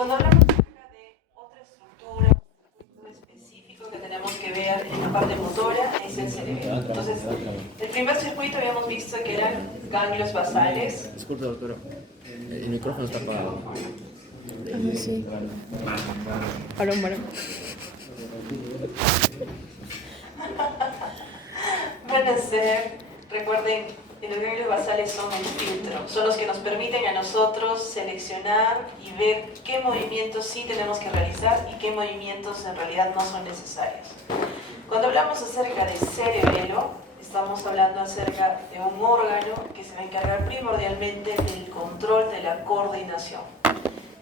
Cuando hablamos acerca de otra estructura, un circuito específico que tenemos que ver en la parte motora es el cerebelo. Entonces, el primer circuito habíamos visto que eran ganglios basales. Disculpe, doctora. El micrófono está apagado. Ah, sí. Varón, varón. Van a ser, recuerden, los ganglios basales son el filtro, son los que nos permiten a nosotros seleccionar y ver qué movimientos sí tenemos que realizar y qué movimientos en realidad no son necesarios. Cuando hablamos acerca de cerebelo, estamos hablando acerca de un órgano que se va a encargar primordialmente del control de la coordinación.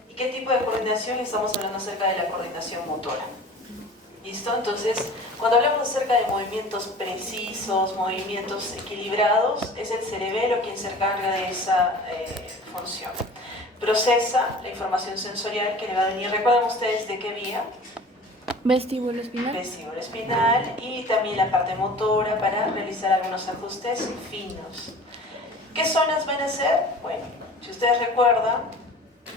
¿Y qué tipo de coordinación? Estamos hablando acerca de la coordinación motora. ¿Listo? Entonces, cuando hablamos acerca de movimientos precisos, movimientos equilibrados, es el cerebelo quien se encarga de esa función. Procesa la información sensorial que le va a venir. ¿Recuerdan ustedes de qué vía? Vestíbulo espinal. Vestíbulo espinal, y también la parte motora para realizar algunos ajustes finos. ¿Qué zonas van a ser? Bueno, si ustedes recuerdan,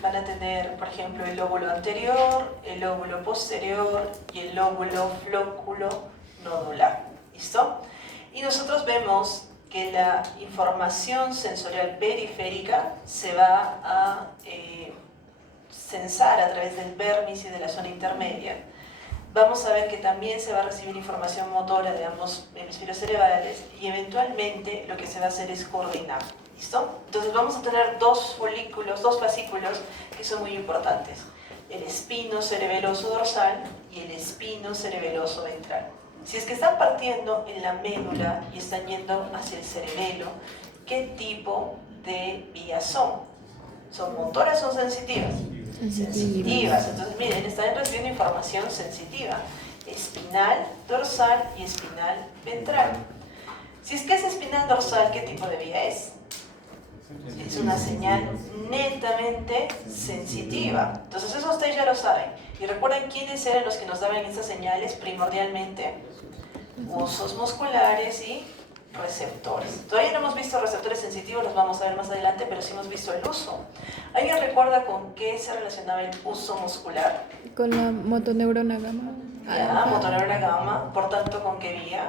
van a tener, por ejemplo, el lóbulo anterior, el lóbulo posterior y el lóbulo flóculo nodular. ¿Listo? Y nosotros vemos que la información sensorial periférica se va a censar a través del vértice de la zona intermedia. Vamos a ver que también se va a recibir información motora de ambos hemisferios cerebrales y eventualmente lo que se va a hacer es coordinar. ¿Listo? Entonces vamos a tener dos fascículos que son muy importantes. El espino cerebeloso dorsal y el espino cerebeloso ventral. Si es que están partiendo en la médula y están yendo hacia el cerebelo, ¿qué tipo de vías son? ¿Son motoras o sensitivas? Sensitivas. Entonces miren, están recibiendo información sensitiva. Espinal dorsal y espinal ventral. Si es que es espinal dorsal, ¿qué tipo de vía es? Es una señal netamente sensitiva. Entonces eso ustedes ya lo saben. Y recuerden quiénes eran los que nos daban estas señales primordialmente. Usos musculares y receptores. Todavía no hemos visto receptores sensitivos, los vamos a ver más adelante, pero sí hemos visto el uso. ¿Alguien recuerda con qué se relacionaba el uso muscular? Con la motoneurona gamma. Ya, motoneurona gamma. Por tanto, ¿con qué vía?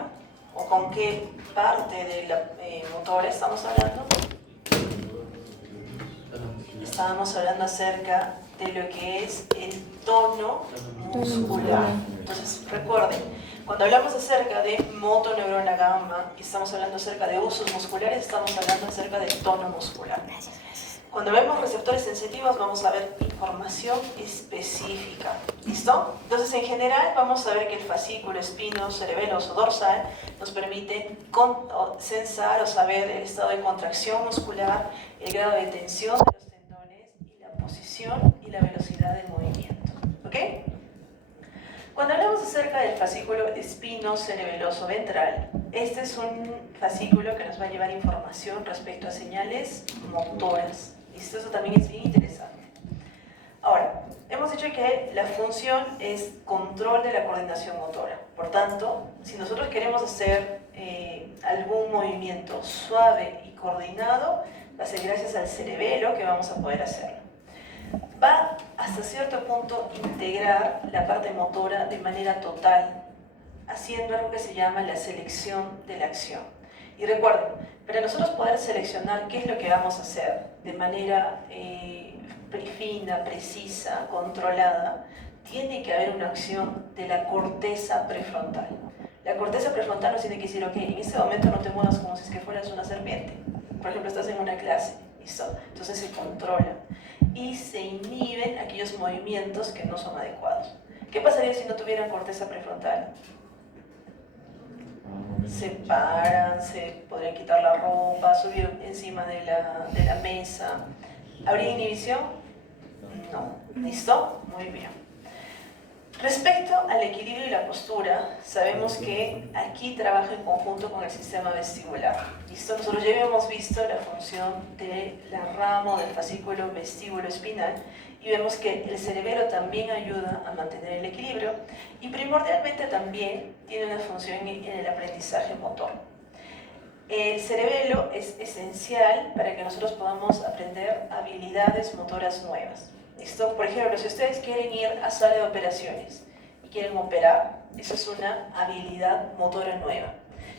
¿O con qué parte de la motora estamos hablando? Estábamos hablando acerca de lo que es el tono muscular. Entonces, recuerden, cuando hablamos acerca de motoneurona gamma y estamos hablando acerca de usos musculares, estamos hablando acerca del tono muscular. Cuando vemos receptores sensitivos, vamos a ver información específica. ¿Listo? Entonces, en general, vamos a ver que el fascículo espino cerebeloso dorsal nos permite censar o saber el estado de contracción muscular, el grado de tensión de los tendones y la posición y la velocidad del movimiento. ¿Ok? Cuando hablamos acerca del fascículo espino cerebeloso ventral, este es un fascículo que nos va a llevar información respecto a señales motoras. ¿Listo? Eso también es bien interesante. Ahora, hemos dicho que la función es control de la coordinación motora. Por tanto, si nosotros queremos hacer algún movimiento suave y coordinado, va a ser gracias al cerebelo que vamos a poder hacerlo. Va hasta cierto punto integrar la parte motora de manera total, haciendo algo que se llama la selección de la acción. Y recuerden, para nosotros poder seleccionar qué es lo que vamos a hacer de manera fina, precisa, controlada, tiene que haber una acción de la corteza prefrontal. La corteza prefrontal nos tiene que decir, ok, en este momento no te muevas como si es que fueras una serpiente. Por ejemplo, estás en una clase, ¿listo? Entonces se controla y se inhiben aquellos movimientos que no son adecuados. ¿Qué pasaría si no tuvieran corteza prefrontal? Se paran, se podrían quitar la ropa, subir encima de la mesa. ¿Habría inhibición? No. ¿Listo? Muy bien. Respecto al equilibrio y la postura, sabemos que aquí trabaja en conjunto con el sistema vestibular. ¿Listo? Nosotros ya habíamos visto la función de la rama o del fascículo vestíbulo espinal y vemos que el cerebelo también ayuda a mantener el equilibrio y primordialmente también tiene una función en el aprendizaje motor. El cerebelo es esencial para que nosotros podamos aprender habilidades motoras nuevas. ¿Listo? Por ejemplo, si ustedes quieren ir a sala de operaciones y quieren operar, eso es una habilidad motora nueva.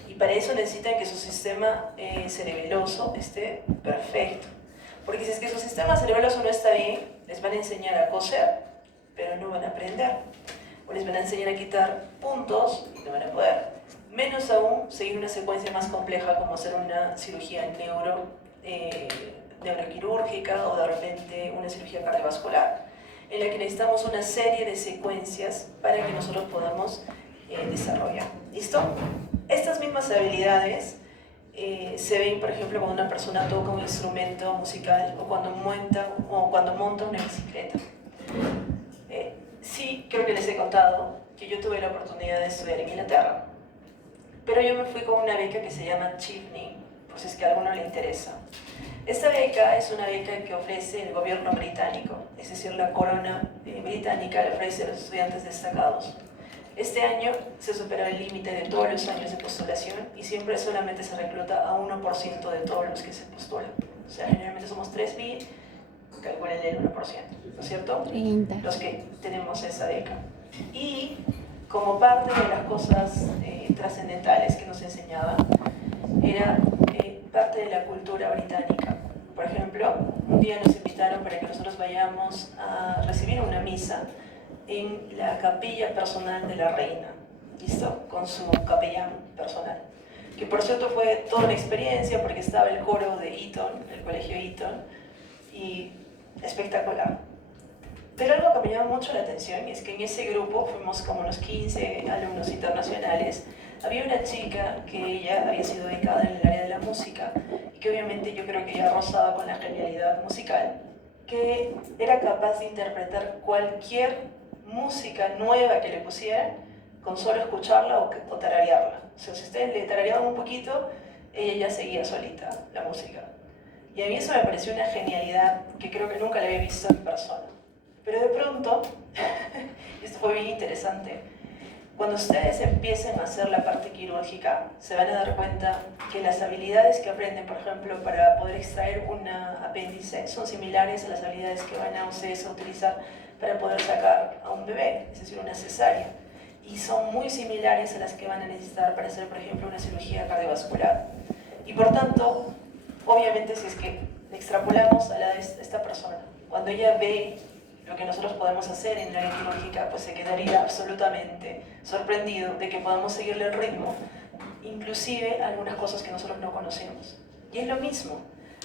Y para eso necesitan que su sistema cerebeloso esté perfecto. Porque si es que su sistema cerebeloso no está bien, les van a enseñar a coser, pero no van a aprender. O les van a enseñar a quitar puntos y no van a poder. Menos aún seguir una secuencia más compleja como hacer una cirugía neuroquirúrgica o de repente una cirugía cardiovascular, en la que necesitamos una serie de secuencias para que nosotros podamos desarrollar. ¿Listo? Estas mismas habilidades se ven, por ejemplo, cuando una persona toca un instrumento musical o cuando monta una bicicleta. Sí, creo que les he contado que yo tuve la oportunidad de estudiar en Inglaterra, pero yo me fui con una beca que se llama Chifney, por si es que a alguno le interesa. Esta beca es una beca que ofrece el gobierno británico, es decir, la corona británica le ofrece a los estudiantes destacados. Este año se superó el límite de todos los años de postulación y siempre solamente se recluta a 1% de todos los que se postulan. O sea, generalmente somos 3.000, calculen el 1%, ¿no es cierto? 30. Los que tenemos esa beca. Y como parte de las cosas trascendentales que nos enseñaban, era parte de la cultura británica. Por ejemplo, un día nos invitaron para que nosotros vayamos a recibir una misa en la capilla personal de la reina, ¿listo? Con su capellán personal. Que por cierto fue toda una experiencia porque estaba el coro de Eton, el colegio Eton, y espectacular. Pero algo que me llamó mucho la atención es que en ese grupo fuimos como unos 15 alumnos internacionales. Había una chica que ella había sido becada en el área de la música y que obviamente yo creo que ella rozaba con la genialidad musical, que era capaz de interpretar cualquier música nueva que le pusieran con solo escucharla o tararearla. O sea, si ustedes le tarareaban un poquito, ella ya seguía solita la música. Y a mí eso me pareció una genialidad que creo que nunca la había visto en persona. Pero de pronto, esto fue bien interesante, cuando ustedes empiecen a hacer la parte quirúrgica, se van a dar cuenta que las habilidades que aprenden, por ejemplo, para poder extraer un apéndice, son similares a las habilidades que van a ustedes a utilizar para poder sacar a un bebé, es decir, una cesárea. Y son muy similares a las que van a necesitar para hacer, por ejemplo, una cirugía cardiovascular. Y por tanto, obviamente, si es que extrapolamos a esta persona, cuando ella ve lo que nosotros podemos hacer en la área quirúrgica, pues se quedaría absolutamente sorprendido de que podamos seguirle el ritmo, inclusive algunas cosas que nosotros no conocemos. Y es lo mismo,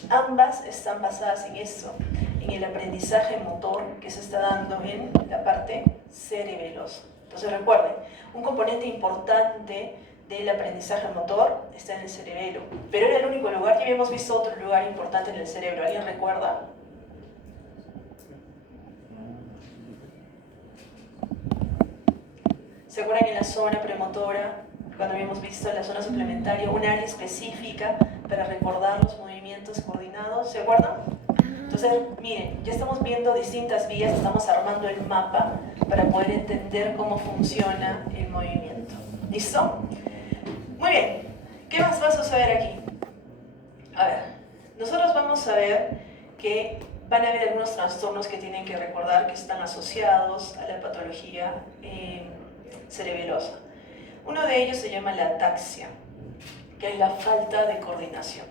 ambas están basadas en esto, en el aprendizaje motor que se está dando en la parte cerebelosa. Entonces recuerden, un componente importante del aprendizaje motor está en el cerebelo, pero era el único lugar, ya habíamos visto otro lugar importante en el cerebro, ¿alguien recuerda? ¿Se acuerdan en la zona premotora, cuando habíamos visto la zona suplementaria, un área específica para recordar los movimientos coordinados? ¿Se acuerdan? Entonces, miren, ya estamos viendo distintas vías, estamos armando el mapa para poder entender cómo funciona el movimiento. ¿Listo? Muy bien, ¿qué más va a suceder aquí? A ver, nosotros vamos a ver que van a haber algunos trastornos que tienen que recordar que están asociados a la patología cerebelosa. Uno de ellos se llama la ataxia, que es la falta de coordinación.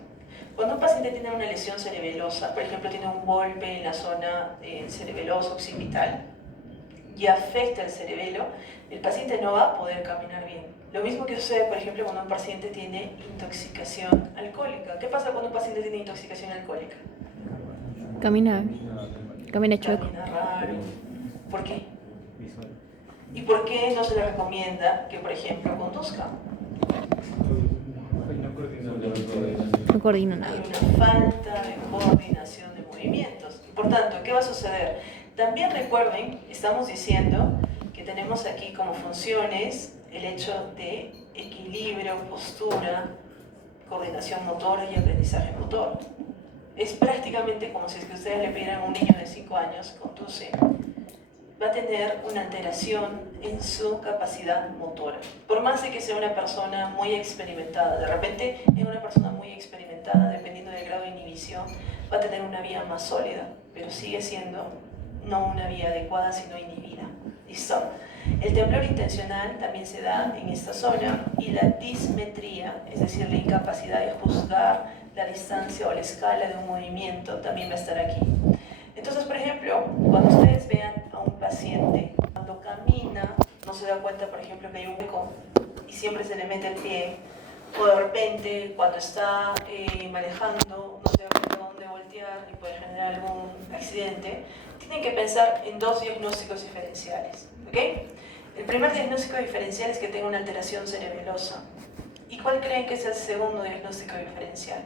Cuando un paciente tiene una lesión cerebelosa, por ejemplo, tiene un golpe en la zona cerebelosa occipital y afecta el cerebelo, el paciente no va a poder caminar bien. Lo mismo que sucede, por ejemplo, cuando un paciente tiene intoxicación alcohólica. ¿Qué pasa cuando un paciente tiene intoxicación alcohólica? Camina chueco. Camina raro. ¿Por qué? ¿Y por qué no se le recomienda que, por ejemplo, conduzca? No coordina nada. Hay una falta de coordinación de movimientos. Y por tanto, ¿qué va a suceder? También recuerden, estamos diciendo que tenemos aquí como funciones el hecho de equilibrio, postura, coordinación motora y aprendizaje motor. Es prácticamente como si ustedes le pidieran a un niño de 5 años, conduce, va a tener una alteración en su capacidad motora. Por más de que sea una persona muy experimentada, de repente en una persona muy experimentada, dependiendo del grado de inhibición, va a tener una vía más sólida, pero sigue siendo no una vía adecuada, sino inhibida. ¿Listo? El temblor intencional también se da en esta zona y la dismetría, es decir, la incapacidad de juzgar la distancia o la escala de un movimiento, también va a estar aquí. Entonces, por ejemplo, cuando ustedes vean a un paciente, cuando camina, no se da cuenta, por ejemplo, que hay un hueco y siempre se le mete el pie, o de repente, cuando está manejando, no se da cuenta dónde voltear y puede generar algún accidente, tienen que pensar en dos diagnósticos diferenciales, ¿ok? El primer diagnóstico diferencial es que tenga una alteración cerebelosa. ¿Y cuál creen que es el segundo diagnóstico diferencial?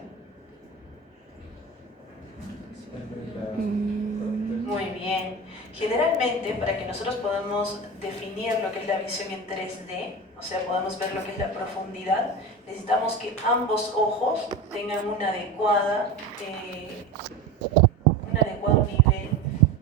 Muy bien. Generalmente, para que nosotros podamos definir lo que es la visión en 3D, o sea, podamos ver lo que es la profundidad, necesitamos que ambos ojos tengan un adecuado nivel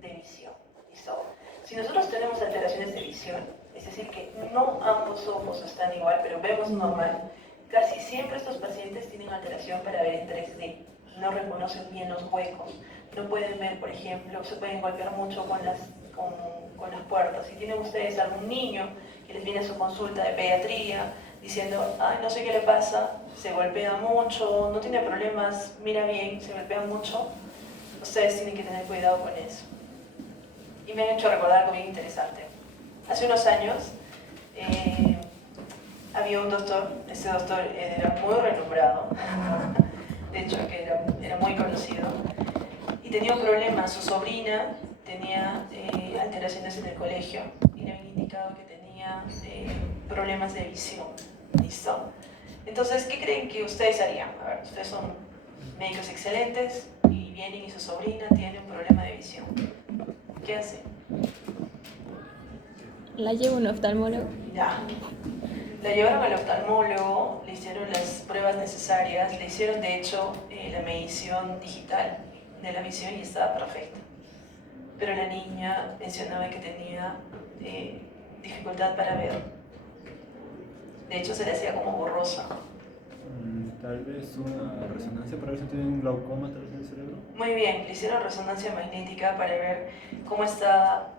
de visión. ¿Listo? Si nosotros tenemos alteraciones de visión, es decir, que no ambos ojos están igual, pero vemos normal, casi siempre estos pacientes tienen alteración para ver en 3D. No reconocen bien los huecos, no pueden ver, por ejemplo, se pueden golpear mucho con las puertas. Si tienen ustedes algún niño que les viene a su consulta de pediatría diciendo, ay, no sé qué le pasa, se golpea mucho, no tiene problemas, mira bien, se golpea mucho, ustedes tienen que tener cuidado con eso. Y me han hecho recordar algo bien interesante. Hace unos años había un doctor, este doctor era muy renombrado, de hecho que era muy conocido, y tenía un problema. Su sobrina tenía alteraciones en el colegio y le habían indicado que tenía problemas de visión. ¿Listo? Entonces, ¿qué creen que ustedes harían? A ver, ustedes son médicos excelentes y vienen y su sobrina tiene un problema de visión. ¿Qué hacen? La llevo a un oftalmólogo. Ya. La llevaron al oftalmólogo, le hicieron las pruebas necesarias, le hicieron de hecho la medición digital de la visión y estaba perfecta. Pero la niña mencionaba que tenía dificultad para ver. De hecho se le hacía como borrosa. Tal vez una resonancia para ver si tiene un glaucoma tal vez en el cerebro. Muy bien, le hicieron resonancia magnética para ver cómo está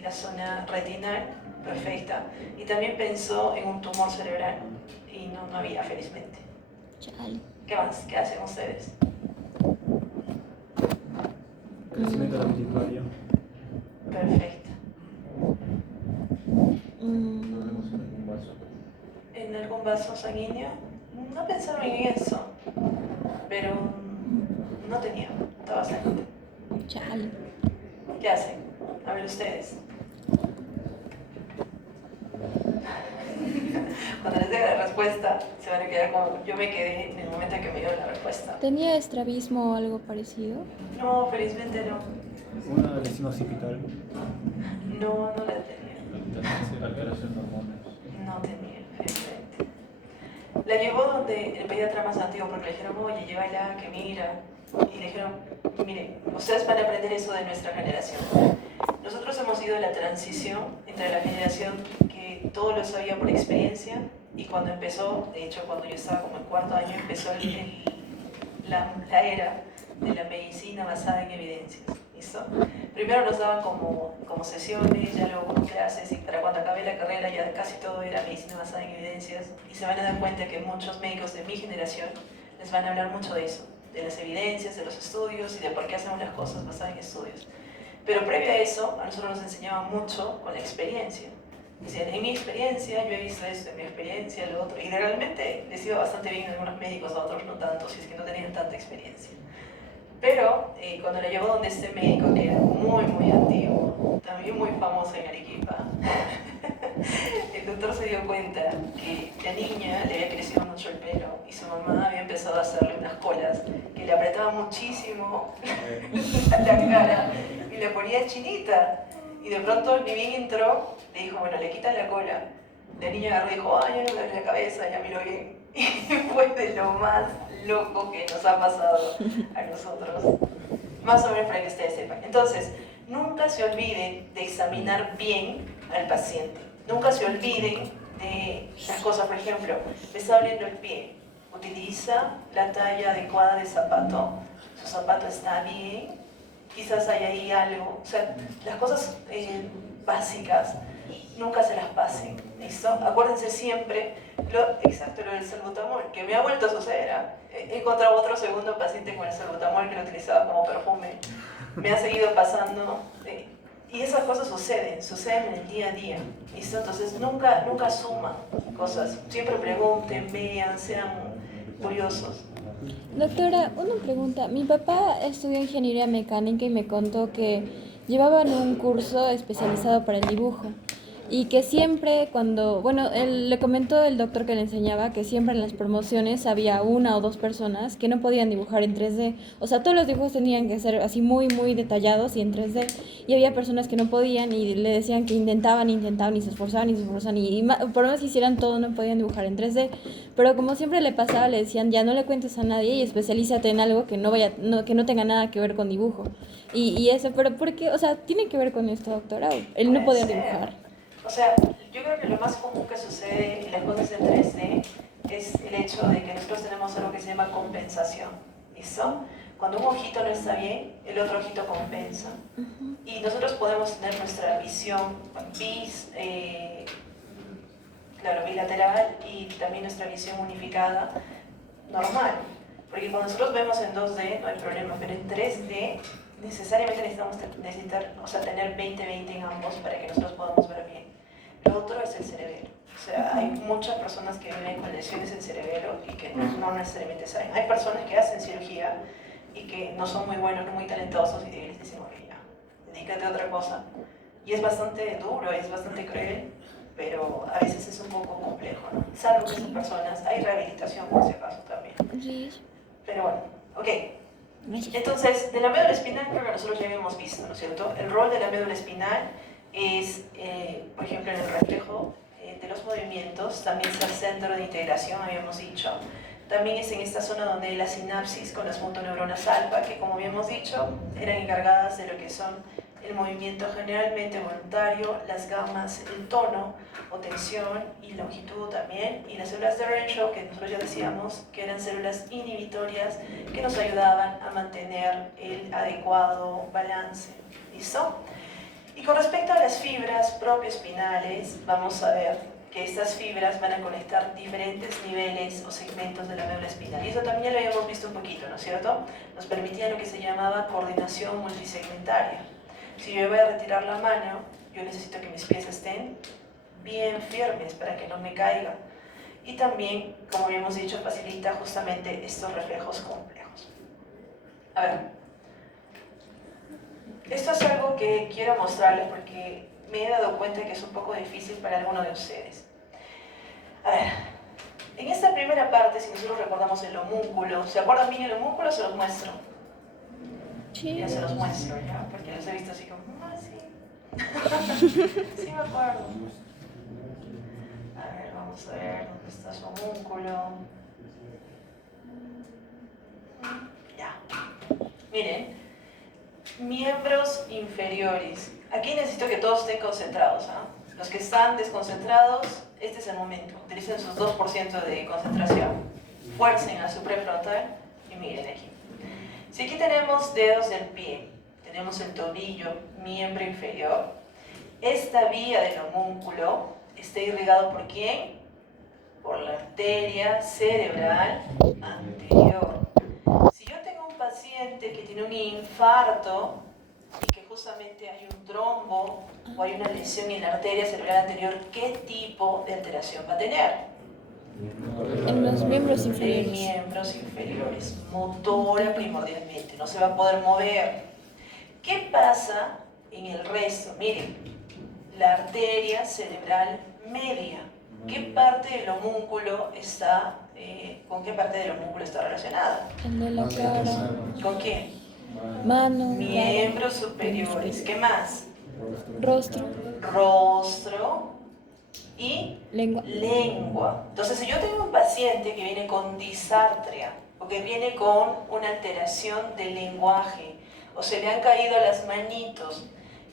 la zona retinal, perfecta, y también pensó en un tumor cerebral y no había, felizmente. Chale. ¿Qué más? ¿Qué hacen ustedes? Crecimiento de la pituitaria. Perfecto. Mm, ¿En algún vaso sanguíneo? No pensaron en eso, pero no tenía, estaba sanito. chale. ¿Qué hacen? A ver ustedes. Cuando les diga la respuesta, se van a quedar como yo me quedé en el momento en que me dio la respuesta. ¿Tenía estrabismo o algo parecido? No, felizmente no. Una lesión occipital. No la tenía. Alteración de hormonas. No tenía, felizmente. La llevó donde el pediatra más antiguo porque le dijeron, oye, llévala, que mira. Y le dijeron, miren, ustedes van a aprender eso de nuestra generación. Nosotros hemos ido en la transición entre la generación que todo lo sabía por experiencia y cuando empezó, de hecho cuando yo estaba como en cuarto año, empezó la era de la medicina basada en evidencias. ¿Listo? Primero nos daban como sesiones, ya luego como clases, y para cuando acabé la carrera ya casi todo era medicina basada en evidencias, y se van a dar cuenta que muchos médicos de mi generación les van a hablar mucho de eso, de las evidencias, de los estudios y de por qué hacemos las cosas basadas en estudios. Pero previo a eso, a nosotros nos enseñaban mucho con la experiencia. Decían, en mi experiencia, yo he visto esto, en mi experiencia, lo otro, y realmente les iba bastante bien a algunos médicos, a otros no tanto, si es que no tenían tanta experiencia. Pero cuando la llevó donde este médico, que era muy antiguo, también muy famoso en Arequipa, el doctor se dio cuenta que la niña le había crecido mucho el pelo y su mamá había empezado a hacerle unas colas que le apretaban muchísimo la cara y le ponía chinita. Y de pronto ni bien entró, le dijo, bueno, le quita la cola. La niña agarró y dijo, ay, ya no me duele la cabeza, ya miro bien. Y fue de lo más loco que nos ha pasado a nosotros. Más o menos para que ustedes sepan. Entonces, nunca se olviden de examinar bien al paciente. Nunca se olviden de las cosas. Por ejemplo, me está doliendo el pie. Utiliza la talla adecuada de zapato. Su zapato está bien. quizás hay ahí algo. O sea, las cosas básicas nunca se las pasen, ¿listo? Acuérdense siempre, exacto, lo del salbutamol, que me ha vuelto a suceder. He encontrado otro segundo paciente con el salbutamol que lo utilizaba como perfume. Me ha seguido pasando. Y esas cosas suceden en el día a día, ¿listo? Entonces nunca asuman cosas. Siempre pregunten, vean, sean curiosos. Doctora, una pregunta. Mi papá estudió ingeniería mecánica y me contó que llevaban un curso especializado para el dibujo y que siempre le comentó el doctor que le enseñaba que siempre en las promociones había una o dos personas que no podían dibujar en 3D. O sea, todos los dibujos tenían que ser así muy, muy detallados y en 3D. Y había personas que no podían y le decían que intentaban y se esforzaban por más que hicieran todo no podían dibujar en 3D. Pero como siempre le pasaba, le decían, ya no le cuentes a nadie y especialízate en algo que no tenga nada que ver con dibujo. Y eso, pero ¿por qué? O sea, ¿tiene que ver con esto, doctora? Él no podía dibujar. O sea, yo creo que lo más común que sucede en las cosas en 3D es el hecho de que nosotros tenemos algo que se llama compensación, ¿listo? Cuando un ojito no está bien, el otro ojito compensa. Y nosotros podemos tener nuestra visión bilateral y también nuestra visión unificada normal. Porque cuando nosotros vemos en 2D no hay problema, pero en 3D necesariamente necesitamos tener 20-20 en ambos para que nosotros podamos ver bien. Lo otro es el cerebelo. O sea, hay muchas personas que viven con lesiones en cerebelo y que no necesariamente saben. Hay personas que hacen cirugía y que no son muy buenos, no muy talentosos y les decimos que ya, dedícate a otra cosa. Y es bastante duro, es bastante cruel, pero a veces es un poco complejo, ¿no? Salvo que esas personas, hay rehabilitación por si acaso también. Sí. Pero bueno, ok. Entonces, de la médula espinal creo que nosotros ya habíamos visto, ¿no es cierto? El rol de la médula espinal es, por ejemplo, en el reflejo de los movimientos, también es el centro de integración, habíamos dicho. También es en esta zona donde hay la sinapsis con las motoneuronas alfa, que como habíamos dicho, eran encargadas de lo que son el movimiento generalmente voluntario, las gamas, el tono o tensión y longitud también, y las células de Renshaw, que nosotros ya decíamos que eran células inhibitorias que nos ayudaban a mantener el adecuado balance. ¿Listo? Y con respecto a las fibras propioespinales, vamos a ver que estas fibras van a conectar diferentes niveles o segmentos de la médula espinal. Y eso también lo habíamos visto un poquito, ¿no es cierto? Nos permitía lo que se llamaba coordinación multisegmentaria. Si yo voy a retirar la mano, yo necesito que mis pies estén bien firmes para que no me caiga. Y también, como habíamos dicho, facilita justamente estos reflejos complejos. A ver, esto es algo que quiero mostrarles porque me he dado cuenta que es un poco difícil para algunos de ustedes. A ver, en esta primera parte, si nosotros recordamos el homúnculo, ¿se acuerdan bien el homúnculo? Se los muestro. Sí. Ya se los muestro, ¿ya? Porque los he visto así como, sí. Sí me acuerdo. A ver, vamos a ver dónde está su homúnculo. Ya. Miren, miembros inferiores. Aquí necesito que todos estén concentrados, ¿ah? Los que están desconcentrados, este es el momento. Utilicen sus 2% de concentración. Fuercen a su prefrontal y miren aquí. Si aquí tenemos dedos del pie, tenemos el tobillo, miembro inferior, esta vía del homúnculo está irrigado ¿por quién? Por la arteria cerebral anterior. Si yo tengo un paciente que tiene un infarto y que justamente hay un trombo o hay una lesión en la arteria cerebral anterior, ¿qué tipo de alteración va a tener? En los miembros De inferiores. miembros inferiores, motora primordialmente, no se va a poder mover. ¿Qué pasa en el resto? Miren, la arteria cerebral media. ¿Qué parte del homúnculo está, con qué parte del homúnculo está relacionada? El de la cara. ¿Con quién? Mano. Miembros superiores. ¿Qué más? Rostro. Rostro y Lengua. lengua. Entonces, si yo tengo un paciente que viene con disartria o que viene con una alteración del lenguaje o se le han caído las manitos,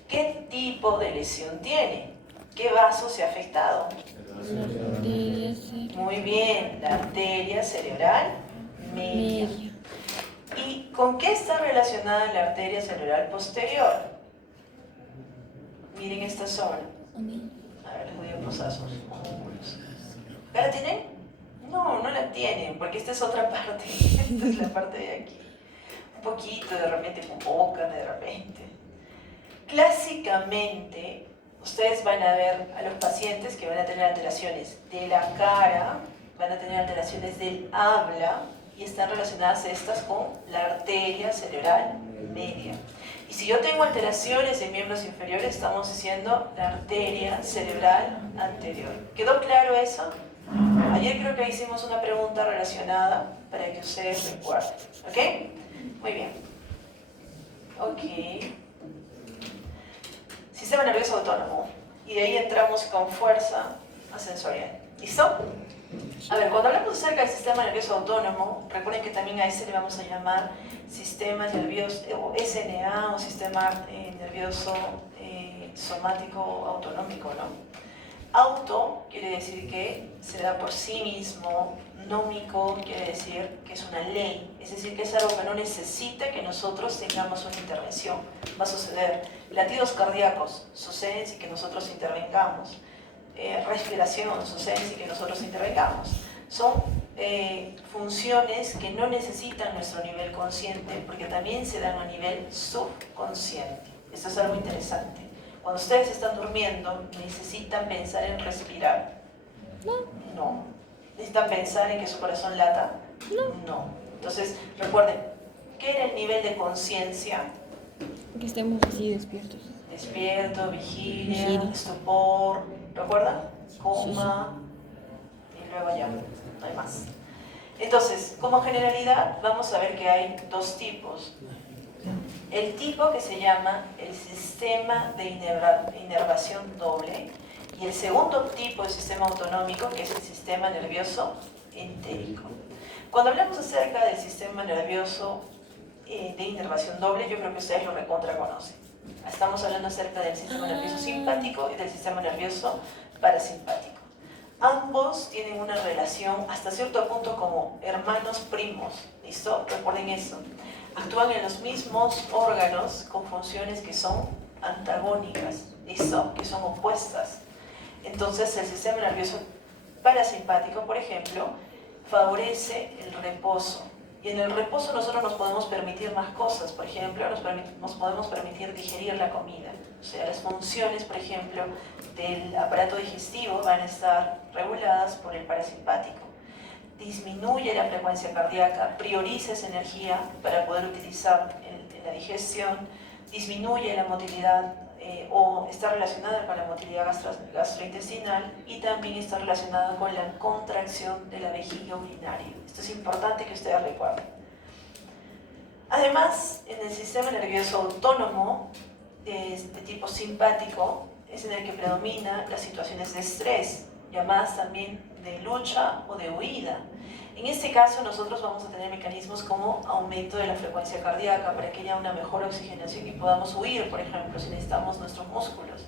¿qué tipo de lesión tiene? ¿Qué vaso se ha afectado? La arteria cerebral Muy bien, la arteria cerebral media. media. Y ¿con qué está relacionada la arteria cerebral posterior? Miren esta zona. A ver, les voy a pasar sus músculos. ¿Ya la tienen? No, no la tienen, porque esta es otra parte. Esta es la parte de aquí. Un poquito, de repente, con boca, de repente. Clásicamente, ustedes van a ver a los pacientes que van a tener alteraciones de la cara, van a tener alteraciones del habla, y están relacionadas estas con la arteria cerebral media. Y si yo tengo alteraciones en miembros inferiores, estamos diciendo la arteria cerebral anterior. ¿Quedó claro eso? Ayer creo que hicimos una pregunta relacionada para que ustedes recuerden. ¿Ok? Muy bien. Ok. Sistema nervioso autónomo. Y de ahí entramos con fuerza a sensorial. ¿Listo? A ver, cuando hablamos acerca del sistema nervioso autónomo, recuerden que también a ese le vamos a llamar sistema nervioso, o SNA, o sistema nervioso somático autonómico, ¿no? Auto quiere decir que se da por sí mismo, nómico quiere decir que es una ley, es decir, que es algo que no necesita que nosotros tengamos una intervención. Va a suceder. Latidos cardíacos suceden sin que nosotros intervengamos. Respiración suceden sin que nosotros intervengamos. Son funciones que no necesitan nuestro nivel consciente, porque también se dan a nivel subconsciente. Esto es algo interesante. Cuando ustedes están durmiendo, ¿necesitan pensar en respirar? No. ¿Necesitan pensar en que su corazón lata? No. Entonces, recuerden, ¿qué era el nivel de conciencia? Que estemos así despiertos. Despierto, vigilia, estupor, ¿recuerdan? Coma, y luego ya, no hay más. Entonces, como generalidad, vamos a ver que hay dos tipos. El tipo que se llama el sistema de inervación doble, y el segundo tipo de sistema autonómico, que es el sistema nervioso entérico. Cuando hablamos acerca del sistema nervioso de inervación doble, yo creo que ustedes lo recontra conocen. Estamos hablando acerca del sistema nervioso simpático y del sistema nervioso parasimpático. Ambos tienen una relación hasta cierto punto como hermanos primos, ¿listo? Recuerden eso. Actúan en los mismos órganos con funciones que son antagónicas, ¿listo? Que son opuestas. Entonces, el sistema nervioso parasimpático, por ejemplo, favorece el reposo. Y en el reposo nosotros nos podemos permitir más cosas. Por ejemplo, nos podemos permitir digerir la comida. O sea, las funciones, por ejemplo, del aparato digestivo van a estar reguladas por el parasimpático. Disminuye la frecuencia cardíaca, prioriza esa energía para poder utilizar en la digestión, disminuye la motilidad o está relacionada con la motilidad gastrointestinal, y también está relacionada con la contracción de la vejiga urinaria. Esto es importante que ustedes recuerden. Además, en el sistema nervioso autónomo de tipo simpático es en el que predomina las situaciones de estrés, llamadas también de lucha o de huida. En este caso nosotros vamos a tener mecanismos como aumento de la frecuencia cardíaca para que haya una mejor oxigenación y podamos huir, por ejemplo, si necesitamos nuestros músculos.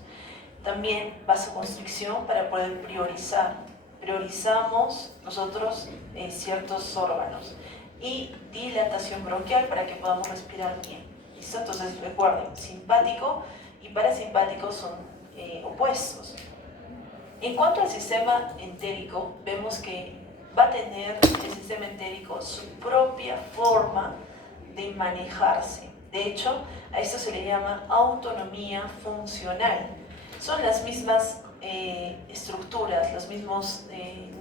También vasoconstricción para poder priorizar. Priorizamos nosotros ciertos órganos. Y dilatación bronquial para que podamos respirar bien. ¿Listo? Entonces recuerden, simpático y parasimpático son opuestos. En cuanto al sistema entérico, vemos que va a tener el sistema entérico su propia forma de manejarse. De hecho, a esto se le llama autonomía funcional. Son las mismas estructuras, los mismos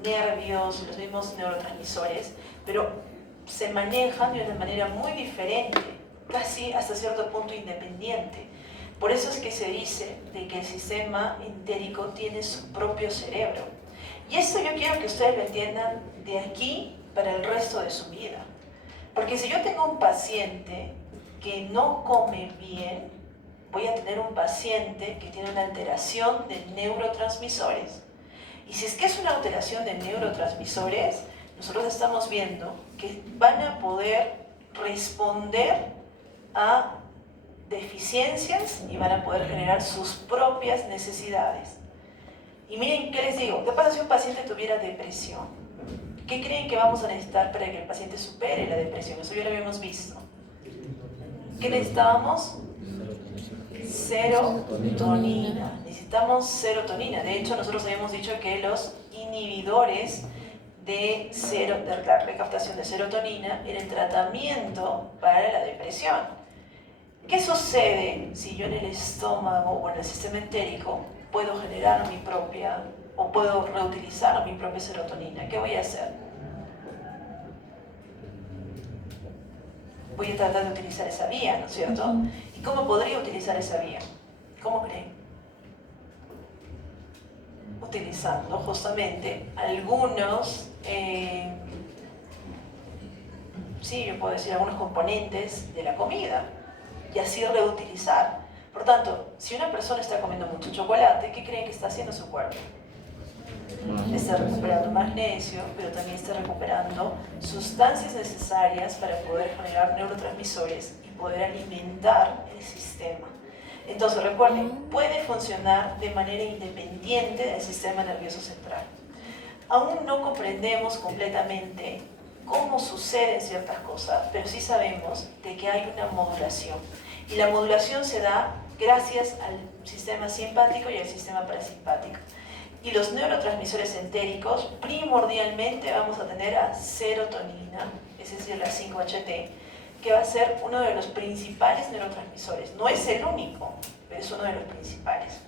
nervios, los mismos neurotransmisores, pero se manejan de una manera muy diferente, casi hasta cierto punto independiente. Por eso es que se dice de que el sistema entérico tiene su propio cerebro. Y esto yo quiero que ustedes lo entiendan de aquí para el resto de su vida. Porque si yo tengo un paciente que no come bien, voy a tener un paciente que tiene una alteración de neurotransmisores. Y si es que es una alteración de neurotransmisores, nosotros estamos viendo que van a poder responder a deficiencias y van a poder generar sus propias necesidades. Y miren, ¿qué les digo? ¿Qué pasa si un paciente tuviera depresión? ¿Qué creen que vamos a necesitar para que el paciente supere la depresión? Eso ya lo habíamos visto. ¿Qué necesitábamos? Serotonina. Necesitamos serotonina. De hecho, nosotros habíamos dicho que los inhibidores de la recaptación de serotonina era el tratamiento para la depresión. ¿Qué sucede si yo en el estómago o en el sistema entérico puedo generar mi propia o puedo reutilizar mi propia serotonina? ¿Qué voy a hacer? Voy a tratar de utilizar esa vía, ¿no es cierto? ¿Y cómo podría utilizar esa vía? ¿Cómo creen? Utilizando justamente algunos, sí, yo puedo decir algunos componentes de la comida y así reutilizar. Por tanto, si una persona está comiendo mucho chocolate, ¿qué creen que está haciendo su cuerpo? Está recuperando magnesio, pero también está recuperando sustancias necesarias para poder generar neurotransmisores y poder alimentar el sistema. Entonces, recuerden, puede funcionar de manera independiente del sistema nervioso central. Aún no comprendemos completamente cómo suceden ciertas cosas, pero sí sabemos de que hay una modulación. Y la modulación se da gracias al sistema simpático y al sistema parasimpático. Y los neurotransmisores entéricos, primordialmente vamos a tener a serotonina, es decir, la 5-HT, que va a ser uno de los principales neurotransmisores. No es el único, pero es uno de los principales.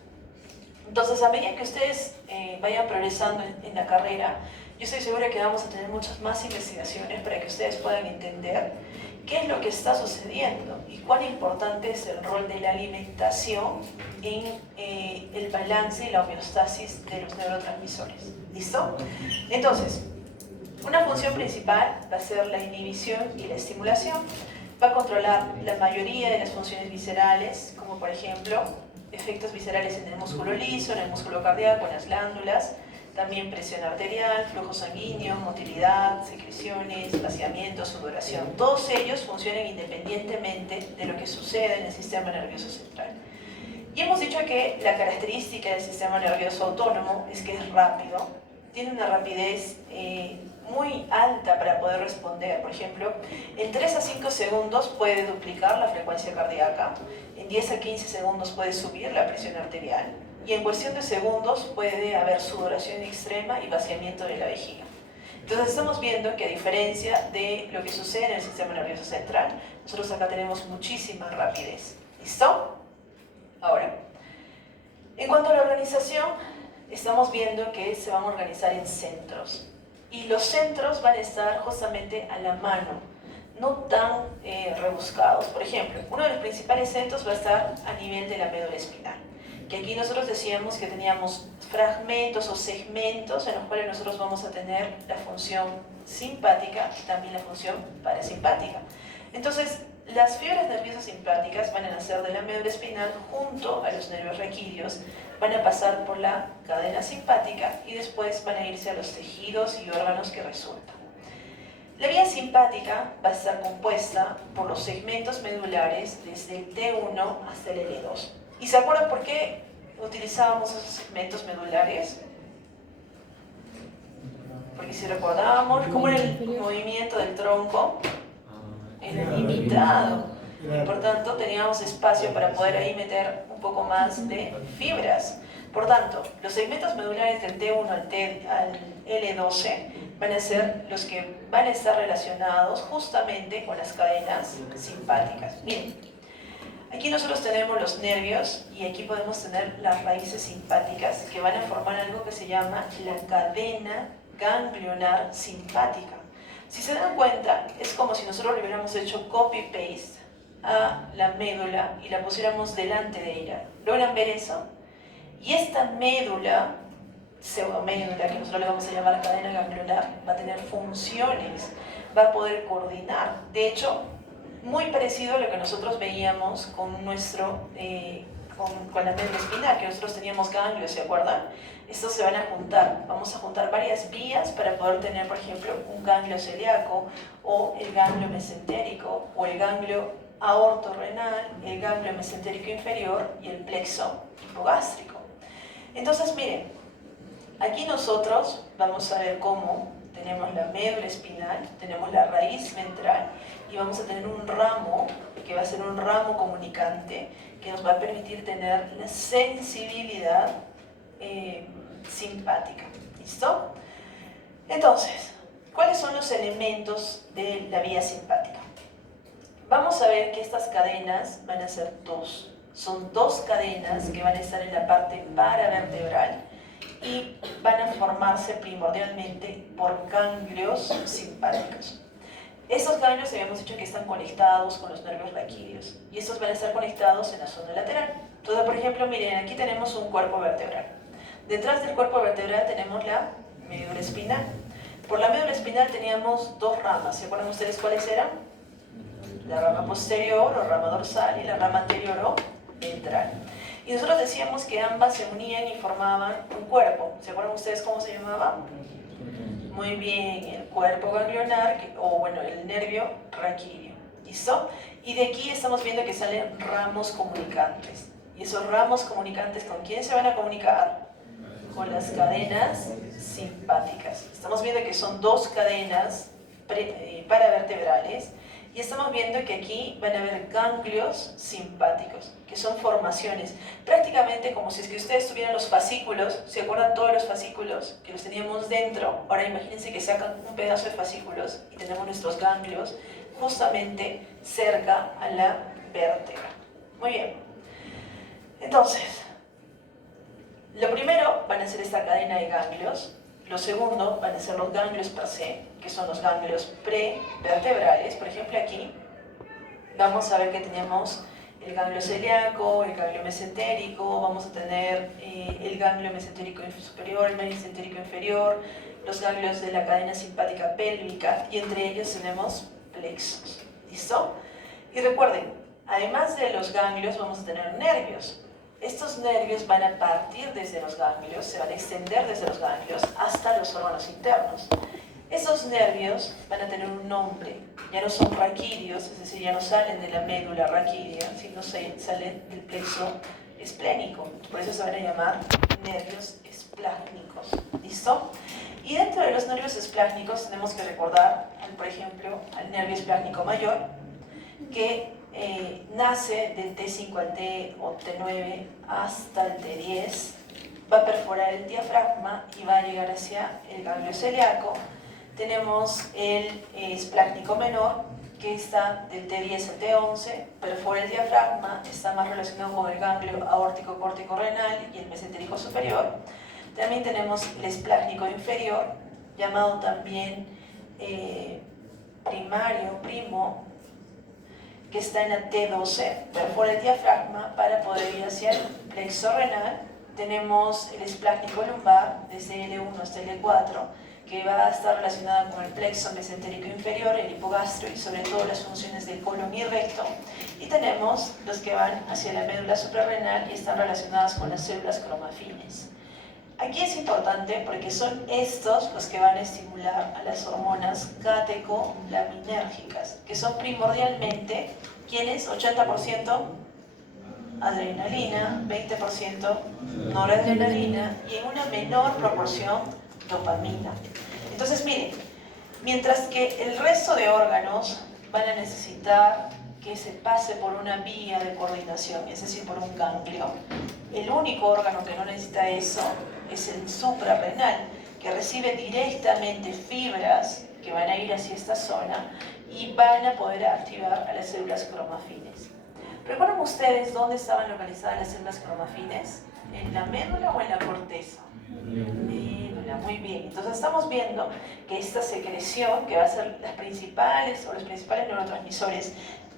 Entonces, a medida que ustedes vayan progresando en la carrera, yo estoy segura que vamos a tener muchas más investigaciones para que ustedes puedan entender qué es lo que está sucediendo y cuán importante es el rol de la alimentación en el balance y la homeostasis de los neurotransmisores. ¿Listo? Entonces, una función principal va a ser la inhibición y la estimulación. Va a controlar la mayoría de las funciones viscerales, como por ejemplo, efectos viscerales en el músculo liso, en el músculo cardíaco, en las glándulas, también presión arterial, flujo sanguíneo, motilidad, secreciones, vaciamiento, sudoración. Todos ellos funcionan independientemente de lo que sucede en el sistema nervioso central. Y hemos dicho que la característica del sistema nervioso autónomo es que es rápido, tiene una rapidez muy alta para poder responder. Por ejemplo, en 3 a 5 segundos puede duplicar la frecuencia cardíaca, en 10 a 15 segundos puede subir la presión arterial, y en cuestión de segundos puede haber sudoración extrema y vaciamiento de la vejiga. Entonces estamos viendo que a diferencia de lo que sucede en el sistema nervioso central, nosotros acá tenemos muchísima rapidez. ¿Listo? Ahora, en cuanto a la organización, estamos viendo que se van a organizar en centros. Y los centros van a estar justamente a la mano, no tan rebuscados. Por ejemplo, uno de los principales centros va a estar a nivel de la médula espinal. Que aquí nosotros decíamos que teníamos fragmentos o segmentos en los cuales nosotros vamos a tener la función simpática y también la función parasimpática. Entonces, las fibras nerviosas simpáticas van a nacer de la médula espinal junto a los nervios raquídeos, van a pasar por la cadena simpática y después van a irse a los tejidos y órganos que resultan. La vía simpática va a estar compuesta por los segmentos medulares desde el T1 hasta el L2. ¿Y se acuerdan por qué utilizábamos esos segmentos medulares? Porque si recordábamos cómo era el movimiento del tronco, era limitado. Y por tanto teníamos espacio para poder ahí meter un poco más de fibras. Por tanto, los segmentos medulares del T1 al L12 van a ser los que van a estar relacionados justamente con las cadenas simpáticas. Miren. Aquí nosotros tenemos los nervios y aquí podemos tener las raíces simpáticas que van a formar algo que se llama la cadena ganglionar simpática. Si se dan cuenta, es como si nosotros le hubiéramos hecho copy-paste a la médula y la pusiéramos delante de ella. ¿Logran ver eso? Y esta médula, pseudomédula, que nosotros le vamos a llamar cadena ganglionar, va a tener funciones, va a poder coordinar. De hecho, muy parecido a lo que nosotros veíamos con la médula espinal, que nosotros teníamos ganglios, ¿se acuerdan? Estos se van a juntar, vamos a juntar varias vías para poder tener, por ejemplo, un ganglio celíaco, o el ganglio mesentérico, o el ganglio aortorrenal, el ganglio mesentérico inferior y el plexo hipogástrico. Entonces, miren, aquí nosotros vamos a ver cómo tenemos la médula espinal, tenemos la raíz ventral y vamos a tener un ramo que va a ser un ramo comunicante que nos va a permitir tener la sensibilidad simpática. ¿Listo? Entonces, ¿cuáles son los elementos de la vía simpática? Vamos a ver que estas cadenas van a ser dos. Son dos cadenas que van a estar en la parte paravertebral y van a formarse primordialmente por ganglios simpáticos. Estos ganglios habíamos dicho que están conectados con los nervios raquídeos y estos van a estar conectados en la zona lateral. Entonces, por ejemplo, miren, aquí tenemos un cuerpo vertebral. Detrás del cuerpo vertebral tenemos la médula espinal. Por la médula espinal teníamos dos ramas. ¿Se acuerdan ustedes cuáles eran? La rama posterior o rama dorsal y la rama anterior o ventral. Y nosotros decíamos que ambas se unían y formaban un cuerpo. ¿Se acuerdan ustedes cómo se llamaba? Muy bien, el cuerpo ganglionar, o bueno, el nervio raquídeo. ¿Listo? Y de aquí estamos viendo que salen ramos comunicantes. ¿Y esos ramos comunicantes con quién se van a comunicar? Con las cadenas simpáticas. Estamos viendo que son dos cadenas paravertebrales y estamos viendo que aquí van a haber ganglios simpáticos, que son formaciones, prácticamente como si es que ustedes tuvieran los fascículos. ¿Se acuerdan todos los fascículos que los teníamos dentro? Ahora imagínense que sacan un pedazo de fascículos y tenemos nuestros ganglios justamente cerca a la vértebra. Muy bien. Entonces, lo primero van a ser esta cadena de ganglios. Lo segundo van a ser los ganglios per se, que son los ganglios prevertebrales. Por ejemplo, aquí vamos a ver que tenemos el ganglio celíaco, el ganglio mesentérico, vamos a tener el ganglio mesentérico superior, el mesentérico inferior, los ganglios de la cadena simpática pélvica y entre ellos tenemos plexos. ¿Listo? Y recuerden, además de los ganglios vamos a tener nervios. Estos nervios van a partir desde los ganglios, se van a extender desde los ganglios hasta los órganos internos. Esos nervios van a tener un nombre, ya no son raquídeos, es decir, ya no salen de la médula raquídea, sino salen del plexo esplénico. Por eso se van a llamar nervios esplácnicos. ¿Listo? Y dentro de los nervios esplácnicos tenemos que recordar, por ejemplo, al nervio esplácnico mayor, que nace del T5 al T o T9 hasta el T10, va a perforar el diafragma y va a llegar hacia el ganglio celíaco. Tenemos el esplácnico menor, que está del T10 al T11, perfora el diafragma, está más relacionado con el ganglio aórtico córtico renal y el mesentérico superior. También tenemos el esplácnico inferior, llamado también primo, que está en la T12, perfora el diafragma para poder ir hacia el plexo renal. Tenemos el esplácnico lumbar, desde L1 hasta L4, que va a estar relacionada con el plexo mesentérico inferior, el hipogastro y sobre todo las funciones del colon y recto. Y tenemos los que van hacia la médula suprarrenal y están relacionadas con las células cromafines. Aquí es importante porque son estos los que van a estimular a las hormonas catecolaminérgicas, que son primordialmente, ¿quiénes? 80% adrenalina, 20% noradrenalina y en una menor proporción dopamina. Entonces, miren, mientras que el resto de órganos van a necesitar que se pase por una vía de coordinación, es decir, por un ganglio, el único órgano que no necesita eso es el suprarrenal, que recibe directamente fibras que van a ir hacia esta zona y van a poder activar a las células cromafines. ¿Recuerdan ustedes dónde estaban localizadas las células cromafines? ¿En la médula o en la corteza? Médula, muy bien. Entonces estamos viendo que esta secreción, que va a ser las principales o los principales neurotransmisores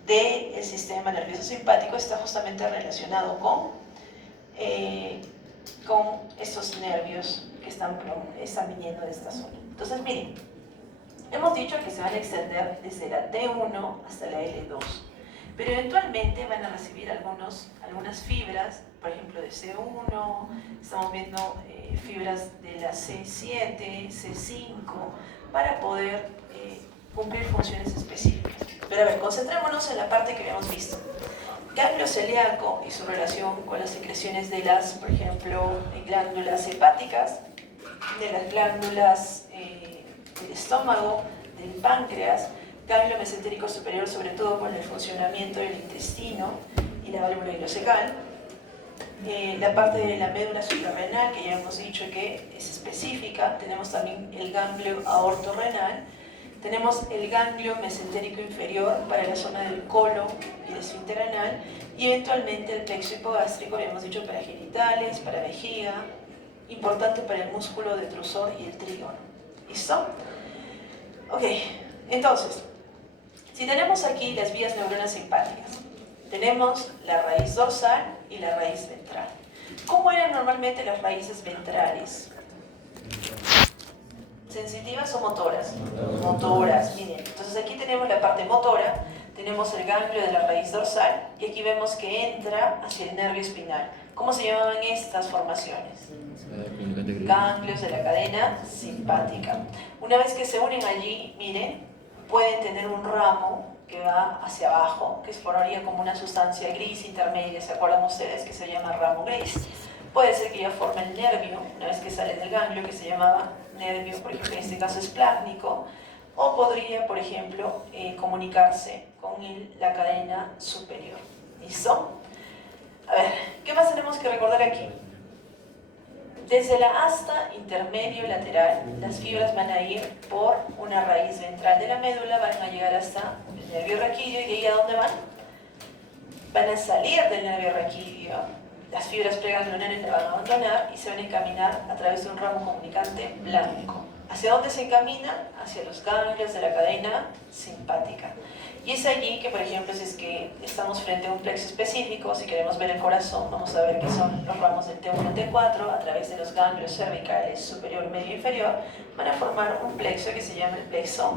del sistema nervioso simpático, está justamente relacionado con estos nervios que están viniendo de esta zona. Entonces, miren, hemos dicho que se van a extender desde la T1 hasta la L2, pero eventualmente van a recibir algunas fibras, por ejemplo de C1, estamos viendo fibras de la C7, C5, para poder cumplir funciones específicas. Pero a ver, concentrémonos en la parte que habíamos visto. Ganglio celíaco y su relación con las secreciones de las, por ejemplo, glándulas hepáticas, de las glándulas del estómago, del páncreas, ganglio mesentérico superior, sobre todo con el funcionamiento del intestino y la válvula ileocecal. La parte de la médula suprarrenal, que ya hemos dicho que es específica. Tenemos también el ganglio aortorrenal. Tenemos el ganglio mesentérico inferior para la zona del colon y el esfínter anal. Y eventualmente el plexo hipogástrico, ya hemos dicho, para genitales, para vejiga. Importante para el músculo detrusor y el trígono. ¿Listo? Ok, entonces, si tenemos aquí las vías neuronas simpáticas, tenemos la raíz dorsal y la raíz ventral. ¿Cómo eran normalmente las raíces ventrales? ¿Sensitivas o motoras? Motoras, miren. Entonces aquí tenemos la parte motora, tenemos el ganglio de la raíz dorsal y aquí vemos que entra hacia el nervio espinal. ¿Cómo se llamaban estas formaciones? Ganglios de la cadena simpática. Una vez que se unen allí, miren, pueden tener un ramo que va hacia abajo, que formaría como una sustancia gris intermedia, ¿se acuerdan ustedes? Que se llama ramo gris. Puede ser que ya forme el nervio, una vez que sale del ganglio, que se llamaba nervio, por ejemplo, en este caso es plásmico, o podría, por ejemplo, comunicarse con la cadena superior. ¿Listo? A ver, ¿qué más tenemos que recordar aquí? Desde la asta intermedio lateral, las fibras van a ir por una raíz ventral de la médula, van a llegar hasta el nervio raquídeo, y de ahí ¿a dónde van? Van a salir del nervio raquídeo, las fibras preganglionares la van a abandonar y se van a encaminar a través de un ramo comunicante blanco. ¿Hacia dónde se encamina? Hacia los ganglios de la cadena simpática. Y es allí que, por ejemplo, si es que estamos frente a un plexo específico, si queremos ver el corazón, vamos a ver que son los ramos del T1 y T4, a través de los ganglios cervicales superior, medio e inferior, van a formar un plexo que se llama el plexo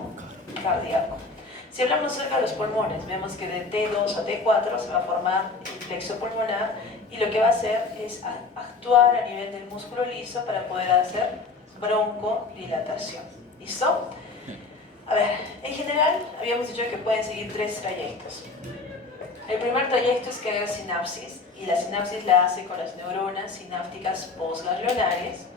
cardíaco. Si hablamos acerca de los pulmones, vemos que de T2 a T4 se va a formar el plexo pulmonar y lo que va a hacer es actuar a nivel del músculo liso para poder hacer broncodilatación. ¿Listo? A ver, en general habíamos dicho que pueden seguir tres trayectos. El primer trayecto es que haga sinapsis, y la sinapsis la hace con las neuronas sinápticas postganglionares.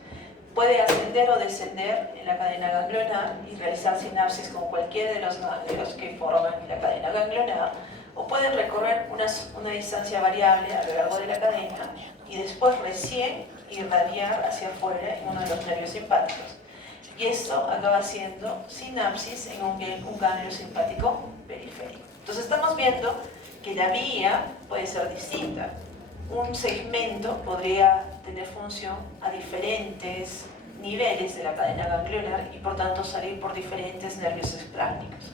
Puede ascender o descender en la cadena ganglionar y realizar sinapsis con cualquiera de los ganglios que forman la cadena ganglionar, o pueden recorrer una distancia variable a lo largo de la cadena y después recién irradiar hacia afuera en uno de los nervios simpáticos. Y esto acaba siendo sinapsis en un ganglio simpático periférico. Entonces estamos viendo que la vía puede ser distinta. Un segmento podría tener función a diferentes niveles de la cadena ganglionar y por tanto salir por diferentes nervios esplácnicos.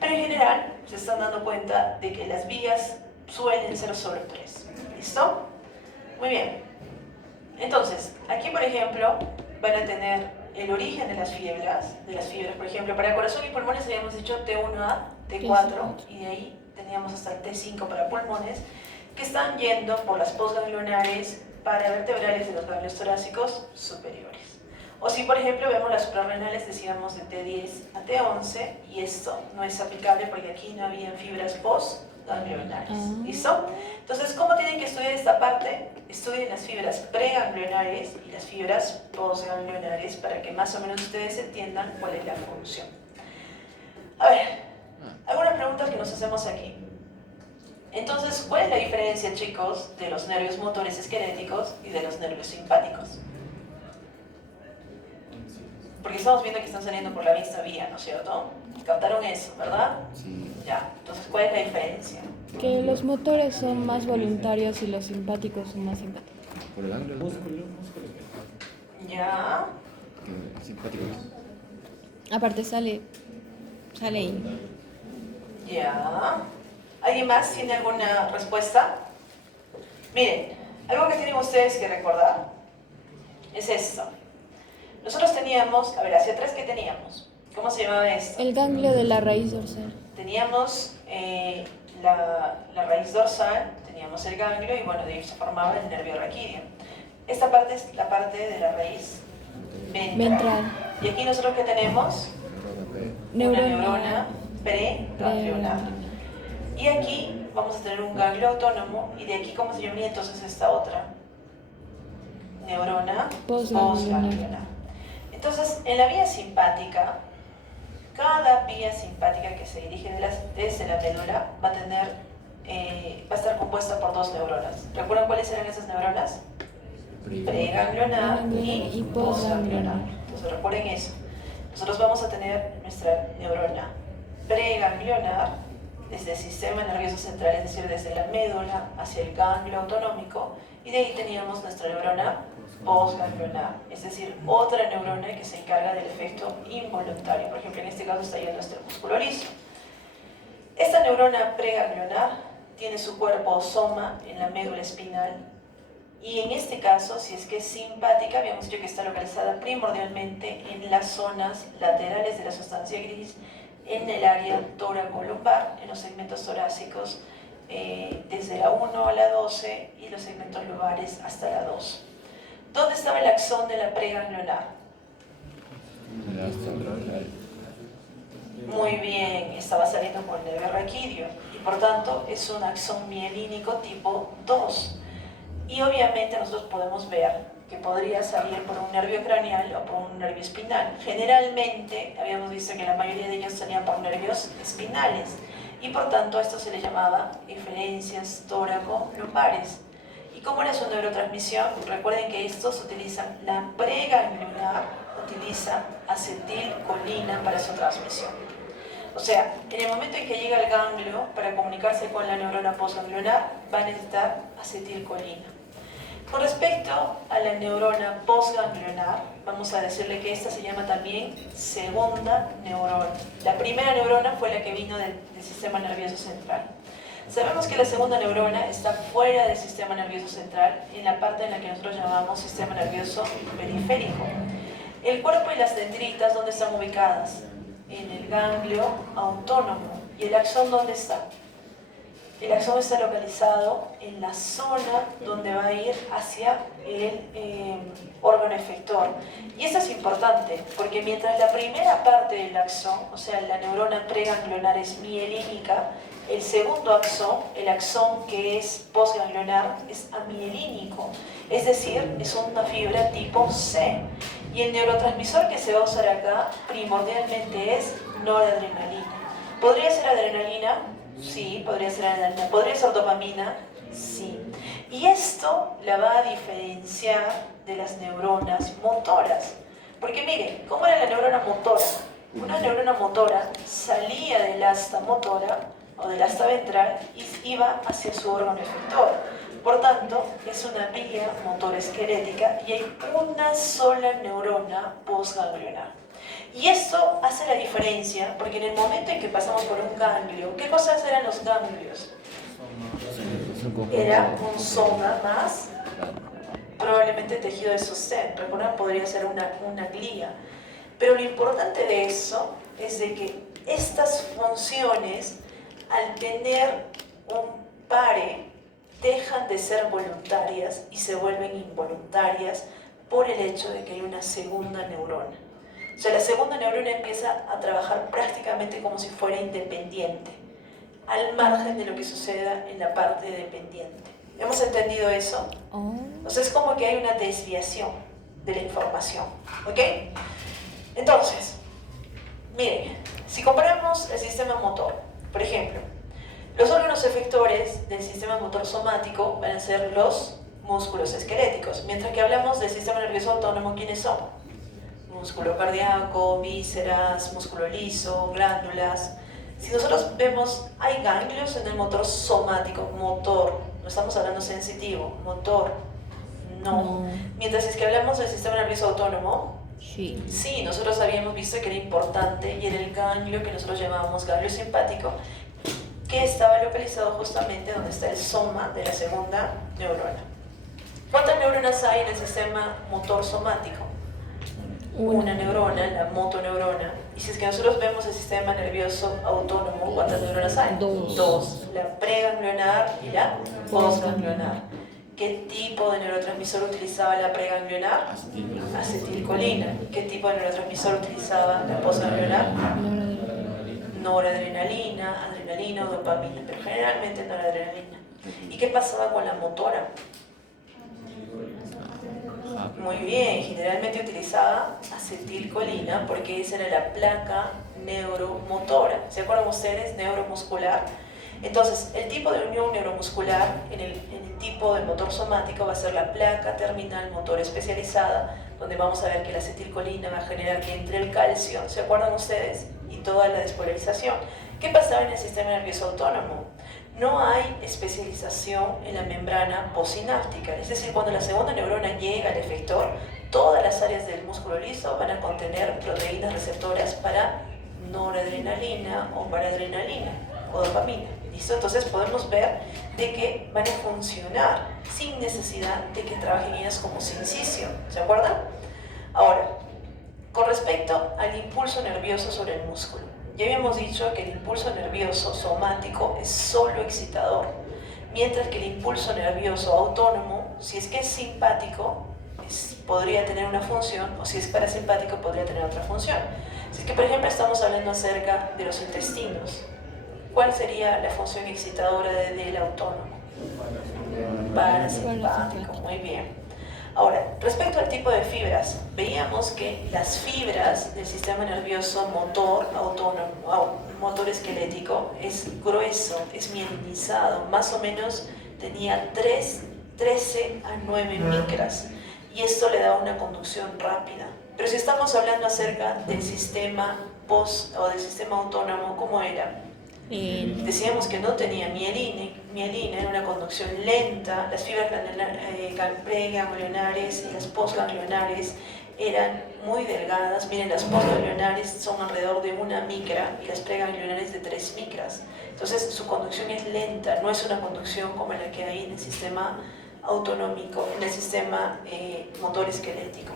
Pero en general se están dando cuenta de que las vías suelen ser solo tres. ¿Listo? Muy bien. Entonces, aquí por ejemplo van a tener el origen de las fibras, por ejemplo, para corazón y pulmones habíamos dicho T1A, T4, y de ahí teníamos hasta el T5 para pulmones, que están yendo por las postganglionares paravertebrales de los ganglios torácicos superiores. O si, por ejemplo, vemos las suprarrenales, decíamos de T10 a T11, y esto no es aplicable porque aquí no habían fibras postganglionares. ¿Listo? Entonces, ¿cómo tienen que estudiar esta parte? Estudien las fibras preganglionares y las fibras postganglionares para que más o menos ustedes entiendan cuál es la función. A ver, algunas preguntas que nos hacemos aquí. Entonces, ¿cuál es la diferencia, chicos, de los nervios motores esqueléticos y de los nervios simpáticos? Porque estamos viendo que están saliendo por la misma vía, ¿no es cierto? ¿Captaron eso, verdad? Sí. Ya, entonces, ¿cuál es la diferencia? Que los motores son más voluntarios y los simpáticos son más simpáticos. Por el ángulo. Músculo. Ya. Simpático. Aparte sale ahí. Ya. ¿Alguien más tiene alguna respuesta? Miren, algo que tienen ustedes que recordar es esto. Nosotros teníamos, a ver, hacia atrás, ¿qué teníamos? ¿Cómo se llamaba esto? El ganglio de la raíz dorsal. Teníamos la raíz dorsal, teníamos el ganglio y bueno, de ahí se formaba el nervio raquídeo. Esta parte es la parte de la raíz ventral. Y aquí nosotros ¿qué tenemos? Una neurona preganglionar. Y aquí vamos a tener un ganglio autónomo y de aquí ¿cómo se llamaría entonces esta otra? Neurona postganglionar. Entonces, en la vía simpática, cada vía simpática que se dirige desde la médula va a estar compuesta por dos neuronas. ¿Recuerdan cuáles eran esas neuronas? Preganglionar y postganglionar. Entonces recuerden eso. Nosotros vamos a tener nuestra neurona preganglionar desde el sistema nervioso central, es decir, desde la médula hacia el ganglio autonómico, y de ahí teníamos nuestra neurona postganglionar, es decir, otra neurona que se encarga del efecto involuntario. Por ejemplo, en este caso está yendo hasta el músculo liso. Esta neurona preganglionar tiene su cuerpo o soma en la médula espinal, y en este caso, si es que es simpática, habíamos dicho que está localizada primordialmente en las zonas laterales de la sustancia gris, en el área tóraco-lumbar, en los segmentos torácicos, desde la 1 a la 12 y los segmentos lumbares hasta la 2. ¿Dónde estaba el axón de la preganglionar? Muy bien, estaba saliendo por el nervio raquídeo y por tanto es un axón mielínico tipo 2. Y obviamente nosotros podemos ver que podría salir por un nervio craneal o por un nervio espinal. Generalmente habíamos visto que la mayoría de ellos salían por nervios espinales y por tanto esto se le llamaba eferencias tóraco-lumbares. ¿Y cómo era su neurotransmisión? Recuerden que estos utilizan la preganglionar, utiliza acetilcolina para su transmisión. O sea, en el momento en que llega el ganglio para comunicarse con la neurona postganglionar, va a necesitar acetilcolina. Con respecto a la neurona postganglionar, vamos a decirle que esta se llama también segunda neurona. La primera neurona fue la que vino del sistema nervioso central. Sabemos que la segunda neurona está fuera del sistema nervioso central, en la parte en la que nosotros llamamos sistema nervioso periférico. El cuerpo y las dendritas, ¿dónde están ubicadas? En el ganglio autónomo. ¿Y el axón dónde está? El axón está localizado en la zona donde va a ir hacia el órgano efector. Y esto es importante, porque mientras la primera parte del axón, o sea, la neurona preganglionar es mielínica, el segundo axón, el axón que es postganglionar, es amielínico. Es decir, es una fibra tipo C. Y el neurotransmisor que se va a usar acá primordialmente es noradrenalina. ¿Podría ser adrenalina? Sí, podría ser adrenalina. ¿Podría ser dopamina? Sí. Y esto la va a diferenciar de las neuronas motoras. Porque miren, ¿cómo era la neurona motora? Una neurona motora salía del asta motora o del asta ventral y iba hacia su órgano efector. Por tanto, es una vía motora esquelética y hay una sola neurona postganglionar. Y esto hace la diferencia, porque en el momento en que pasamos por un ganglio, ¿qué cosas eran los ganglios? Era un soma más, probablemente tejido de sostén. Recuerdan, podría ser una glía. Pero lo importante de eso es de que estas funciones, al tener un pare, dejan de ser voluntarias y se vuelven involuntarias por el hecho de que hay una segunda neurona. O sea, la segunda neurona empieza a trabajar prácticamente como si fuera independiente, al margen de lo que suceda en la parte dependiente. ¿Hemos entendido eso? O sea, es como que hay una desviación de la información, ¿ok? Entonces, miren, si comparamos el sistema motor, por ejemplo, los órganos efectores del sistema motor somático van a ser los músculos esqueléticos, mientras que hablamos del sistema nervioso autónomo, ¿quiénes son? Músculo cardíaco, vísceras, músculo liso, glándulas. Si nosotros vemos, hay ganglios en el motor somático, motor, no estamos hablando sensitivo, motor, no. Mientras es que hablamos del sistema nervioso autónomo, sí, nosotros habíamos visto que era importante y era el ganglio que nosotros llamábamos ganglio simpático, que estaba localizado justamente donde está el soma de la segunda neurona. ¿Cuántas neuronas hay en el sistema motor somático? Una neurona, la motoneurona. Y si es que nosotros vemos el sistema nervioso autónomo, ¿cuántas neuronas hay? Dos. La preganglionar y la postganglionar. ¿Qué tipo de neurotransmisor utilizaba la preganglionar? Acetilcolina. ¿Qué tipo de neurotransmisor utilizaba la postganglionar? Noradrenalina, adrenalina o dopamina, pero generalmente noradrenalina. ¿Y qué pasaba con la motora? Muy bien, generalmente utilizaba acetilcolina porque esa era la placa neuromotora. ¿Se acuerdan ustedes? Neuromuscular. Entonces, el tipo de unión neuromuscular en el tipo de motor somático va a ser la placa terminal motor especializada, donde vamos a ver que la acetilcolina va a generar que entre el calcio, ¿se acuerdan ustedes? Y toda la despolarización. ¿Qué pasaba en el sistema nervioso autónomo? No hay especialización en la membrana postsináptica, es decir, cuando la segunda neurona llega al efector, todas las áreas del músculo liso van a contener proteínas receptoras para noradrenalina o para adrenalina o dopamina. ¿Listo? Entonces podemos ver de que van a funcionar sin necesidad de que trabajen ellas como sincicio. ¿Se acuerdan? Ahora, con respecto al impulso nervioso sobre el músculo, ya habíamos dicho que el impulso nervioso somático es solo excitador, mientras que el impulso nervioso autónomo, si es que es simpático, podría tener una función, o si es parasimpático, podría tener otra función. Si es que, por ejemplo, estamos hablando acerca de los intestinos, ¿cuál sería la función excitadora del autónomo? Parasimpático, muy bien. Ahora, respecto al tipo de fibras, veíamos que las fibras del sistema nervioso motor autónomo, motor esquelético, es grueso, es mielinizado, más o menos tenía 13 a 9 micras, y esto le da una conducción rápida. Pero si estamos hablando acerca del sistema o del sistema autónomo, ¿cómo era? Decíamos que no tenía mielina, era una conducción lenta, las fibras preganglionares y las postganglionares eran muy delgadas. Miren, las postganglionares son alrededor de 1 micra y las preganglionares de 3 micras. Entonces su conducción es lenta, no es una conducción como la que hay en el sistema autonómico, en el sistema motor esquelético.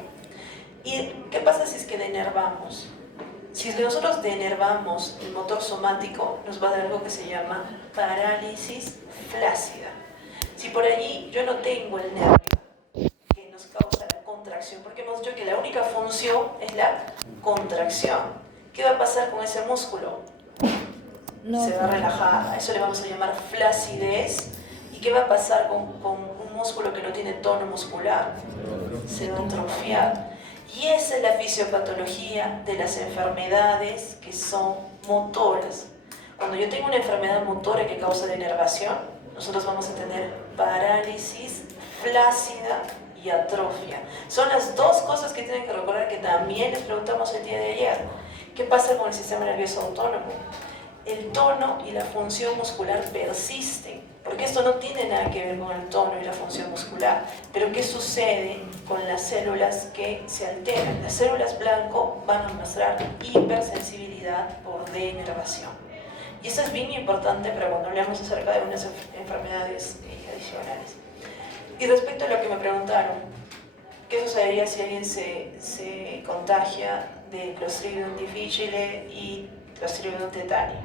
¿Y qué pasa si es que denervamos? Si es que nosotros denervamos el motor somático, nos va a dar algo que se llama parálisis flácida. Si por allí yo no tengo el nervio que nos causa la contracción, porque hemos dicho que la única función es la contracción, ¿qué va a pasar con ese músculo? Se va a relajar, a eso le vamos a llamar flacidez. ¿Y qué va a pasar con un músculo que no tiene tono muscular? Se va a atrofiar. Y esa es la fisiopatología de las enfermedades que son motoras. Cuando yo tengo una enfermedad motora que causa denervación, nosotros vamos a tener parálisis flácida y atrofia. Son las dos cosas que tienen que recordar, que también les preguntamos el día de ayer. ¿Qué pasa con el sistema nervioso autónomo? El tono y la función muscular persisten, porque esto no tiene nada que ver con el tono y la función muscular. Pero ¿qué sucede con las células que se alteran? Las células blanco van a mostrar hipersensibilidad por denervación. Y esto es bien importante para cuando hablamos acerca de unas enfermedades adicionales. Y respecto a lo que me preguntaron, ¿qué sucedería si alguien se contagia de Clostridium difficile y Clostridium tetani?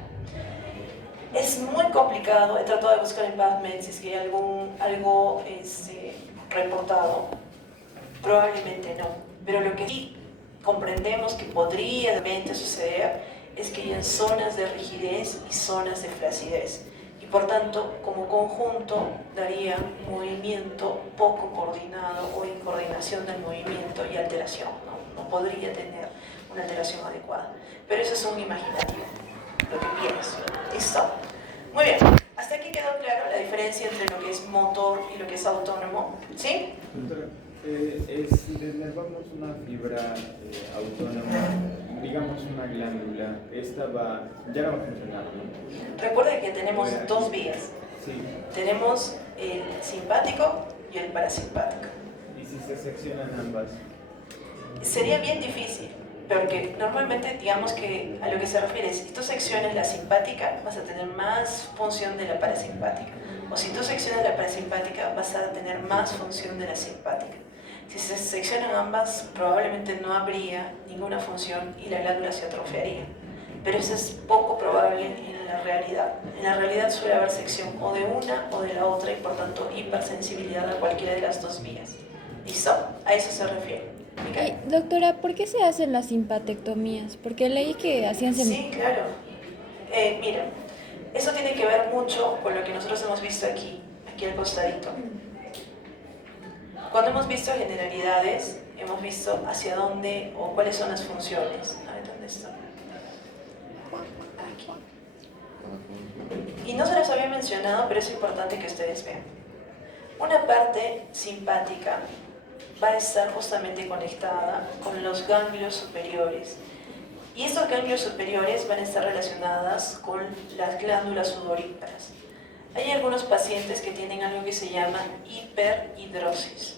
Es muy complicado, he tratado de buscar en PubMed si es que hay algo reportado, probablemente no, pero lo que sí comprendemos que podría de repente suceder es que hay en zonas de rigidez y zonas de flacidez, y por tanto como conjunto daría movimiento poco coordinado o incoordinación del movimiento y alteración, no podría tener una alteración adecuada, pero eso es un imaginativo, lo que pienso. ¿Listo? Muy bien, hasta aquí quedó claro la diferencia entre lo que es motor y lo que es autónomo, ¿sí? Doctora, si denervamos una fibra autónoma, digamos una glándula, esta ya no va a funcionar, ¿no? Recuerden que tenemos dos vías. Sí. Tenemos el simpático y el parasimpático. ¿Y si se seccionan ambas? Sería bien difícil, porque normalmente, digamos que a lo que se refiere, si tú seccionas la simpática, vas a tener más función de la parasimpática. O si tú seccionas la parasimpática, vas a tener más función de la simpática. Si se seccionan ambas, probablemente no habría ninguna función y la glándula se atrofiaría. Pero eso es poco probable en la realidad. En la realidad suele haber sección o de una o de la otra y por tanto hipersensibilidad a cualquiera de las dos vías. ¿Listo? A eso se refiere. Doctora, ¿por qué se hacen las simpatectomías? Porque leí que hacían... Sí, claro. Mira, eso tiene que ver mucho con lo que nosotros hemos visto aquí al costadito. Cuando hemos visto generalidades, hemos visto hacia dónde o cuáles son las funciones. A ver, ¿dónde está? Aquí. Y no se les había mencionado, pero es importante que ustedes vean. Una parte simpática va a estar justamente conectada con los ganglios superiores. Y estos ganglios superiores van a estar relacionadas con las glándulas sudoríparas. Hay algunos pacientes que tienen algo que se llama hiperhidrosis.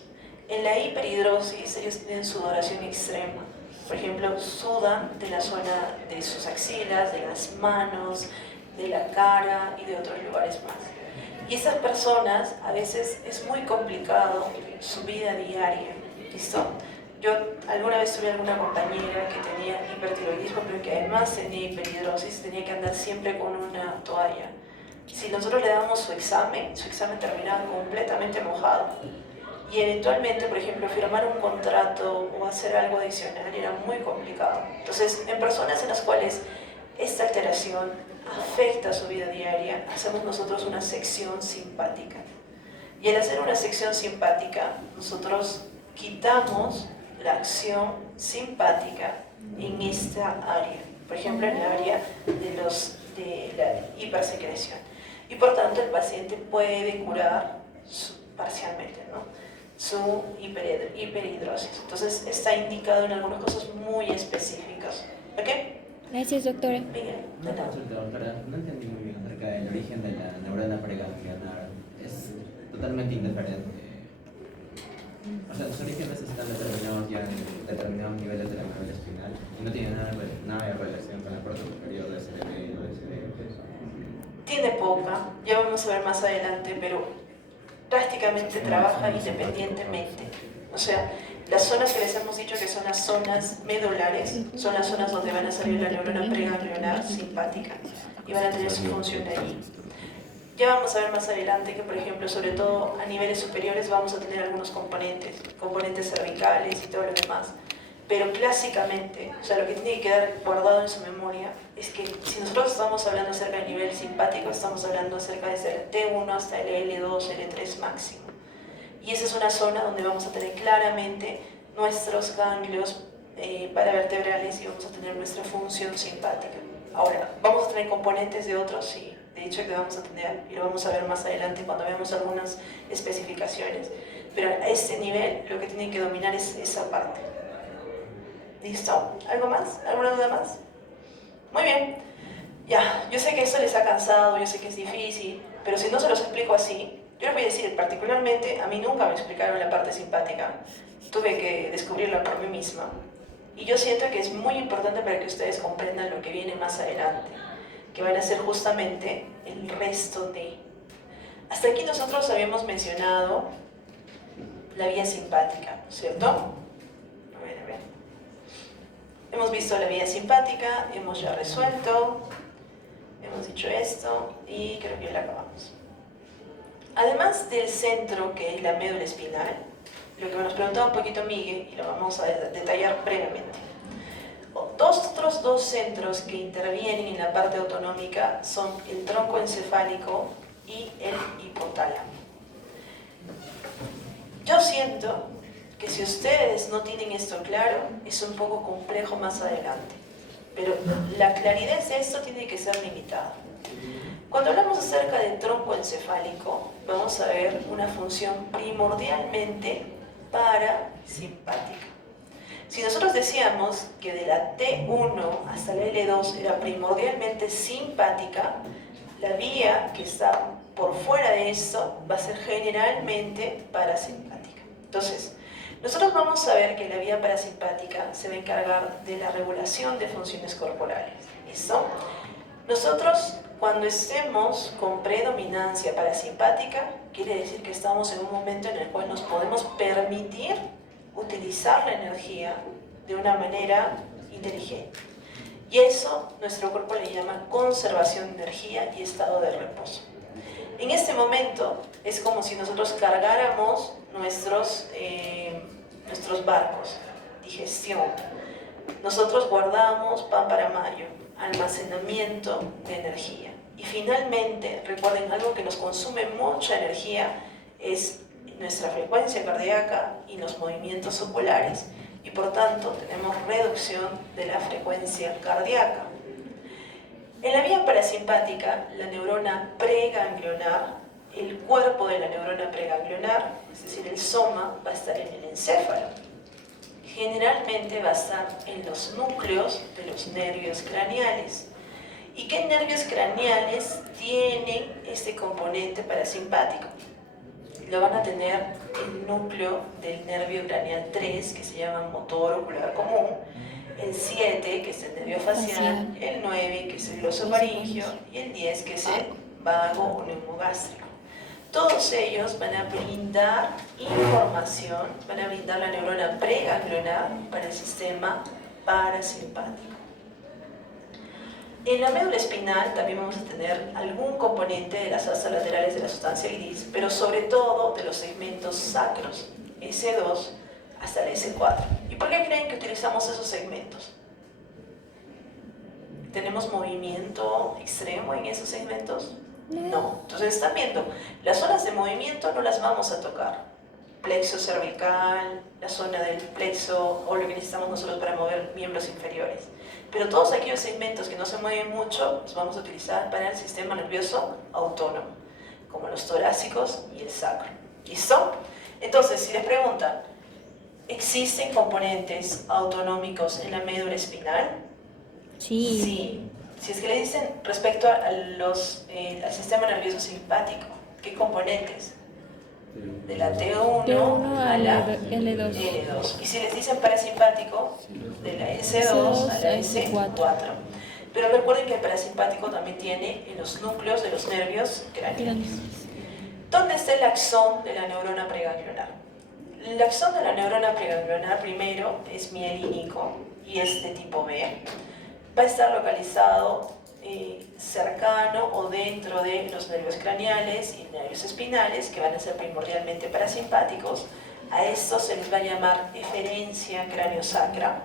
En la hiperhidrosis ellos tienen sudoración extrema. Por ejemplo, sudan de la zona de sus axilas, de las manos, de la cara y de otros lugares más. Y estas personas a veces es muy complicado su vida diaria. ¿Listo? Yo alguna vez tuve alguna compañera que tenía hipertiroidismo, pero que además tenía hiperhidrosis, tenía que andar siempre con una toalla. Si nosotros le damos su examen terminaba completamente mojado. Y eventualmente, por ejemplo, firmar un contrato o hacer algo adicional era muy complicado. Entonces, en personas en las cuales esta alteración afecta su vida diaria, hacemos nosotros una sección simpática. Y al hacer una sección simpática, nosotros quitamos la acción simpática en esta área. Por ejemplo, en el área de la hipersecreción. Y por tanto, el paciente puede curar parcialmente, ¿no?, su hiperhidrosis. Entonces, está indicado en algunas cosas muy específicas. ¿Ok? Gracias, doctora. Bien, Una consulta, doctora. No entendí muy bien acerca del origen de la neurona pregangliar. Es totalmente indiferente. O sea, los orígenes están determinados ya en determinados niveles de la médula espinal y no tiene nada de relación con la parte superior del cerebro, del cerebro. tiene poca, ya vamos a ver más adelante, pero prácticamente trabaja independientemente. O sea, las zonas que les hemos dicho que son las zonas medulares, son las zonas donde van a salir la neurona preganglionar simpática y van a tener su función ahí. Ya vamos a ver más adelante que, por ejemplo, sobre todo a niveles superiores vamos a tener algunos componentes cervicales y todo lo demás. Pero clásicamente, o sea, lo que tiene que quedar guardado en su memoria es que si nosotros estamos hablando acerca del nivel simpático, estamos hablando acerca desde el T1 hasta el L2, L3 máximo. Y esa es una zona donde vamos a tener claramente nuestros ganglios paravertebrales y vamos a tener nuestra función simpática. Ahora, ¿vamos a tener componentes de otros? Sí, de hecho que vamos a tener, y lo vamos a ver más adelante cuando veamos algunas especificaciones. Pero a este nivel lo que tienen que dominar es esa parte. ¿Listo? ¿Algo más? ¿Alguna duda más? Muy bien. Ya, yo sé que esto les ha cansado, yo sé que es difícil, pero si no se los explico así, yo les voy a decir, particularmente, a mí nunca me explicaron la parte simpática. Tuve que descubrirla por mí misma. Y yo siento que es muy importante para que ustedes comprendan lo que viene más adelante, que van a ser justamente el resto de. Hasta aquí nosotros habíamos mencionado la vía simpática, ¿cierto? A ver. Hemos visto la vía simpática, hemos ya resuelto, hemos dicho esto y creo que ya la acabamos. Además del centro, que es la médula espinal, lo que nos preguntaba un poquito Miguel, y lo vamos a detallar brevemente. Otros dos centros que intervienen en la parte autonómica son el tronco encefálico y el hipotálamo. Yo siento que si ustedes no tienen esto claro, es un poco complejo más adelante. Pero la claridad de esto tiene que ser limitada. Cuando hablamos acerca del tronco encefálico, vamos a ver una función primordialmente parasimpática. Si nosotros decíamos que de la T1 hasta la L2 era primordialmente simpática, la vía que está por fuera de esto va a ser generalmente parasimpática. Entonces, nosotros vamos a ver que la vía parasimpática se va a encargar de la regulación de funciones corporales. ¿Listo? Nosotros, cuando estemos con predominancia parasimpática, quiere decir que estamos en un momento en el cual nos podemos permitir utilizar la energía de una manera inteligente. Y eso nuestro cuerpo le llama conservación de energía y estado de reposo. En este momento es como si nosotros cargáramos nuestros barcos, digestión. Nosotros guardamos pan para mayo, almacenamiento de energía. Y finalmente, recuerden, algo que nos consume mucha energía es nuestra frecuencia cardíaca y los movimientos oculares, y por tanto tenemos reducción de la frecuencia cardíaca. En la vía parasimpática, la neurona preganglionar, el cuerpo de la neurona preganglionar, es decir, el soma, va a estar en el encéfalo. Generalmente va a estar en los núcleos de los nervios craneales. ¿Y qué nervios craneales tienen este componente parasimpático? Lo van a tener el núcleo del nervio craneal 3, que se llama motor ocular común, el 7, que es el nervio facial, el 9, que es el glosofaringio, y el 10, que es el vago o neumogástrico. Todos ellos van a brindar información, van a brindar la neurona preganglionar para el sistema parasimpático. En la médula espinal también vamos a tener algún componente de las asas laterales de la sustancia gris, pero sobre todo de los segmentos sacros, S2 hasta el S4. ¿Y por qué creen que utilizamos esos segmentos? ¿Tenemos movimiento extremo en esos segmentos? No. Entonces están viendo, las zonas de movimiento no las vamos a tocar. Plexo cervical, la zona del plexo o lo que necesitamos nosotros para mover miembros inferiores. Pero todos aquellos segmentos que no se mueven mucho los vamos a utilizar para el sistema nervioso autónomo, como los torácicos y el sacro. ¿Listo? Entonces, si les preguntan, ¿existen componentes autonómicos en la médula espinal? Sí. Sí. Si es que le dicen respecto a al sistema nervioso simpático, ¿qué componentes? De la T1 a la L2. L2. Y si les dicen parasimpático, de la S2 a la S4. Pero recuerden que el parasimpático también tiene en los núcleos de los nervios craneales. ¿Dónde está el axón de la neurona preganglionar? El axón de la neurona preganglionar primero es mielínico y es de tipo B. Va a estar localizado cercano o dentro de los nervios craneales y nervios espinales, que van a ser primordialmente parasimpáticos. A estos se les va a llamar eferencia craniosacra.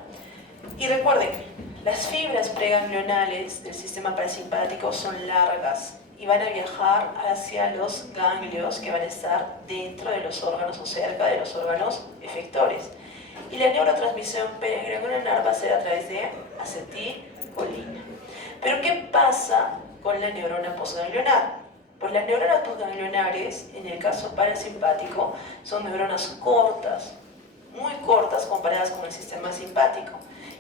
Y recuerden, las fibras preganglionales del sistema parasimpático son largas y van a viajar hacia los ganglios que van a estar dentro de los órganos o cerca de los órganos efectores. Y la neurotransmisión preganglionar va a ser a través de acetilcolina. Pero ¿qué pasa con la neurona postganglionar? Pues las neuronas postganglionares, en el caso parasimpático, son neuronas cortas, muy cortas comparadas con el sistema simpático,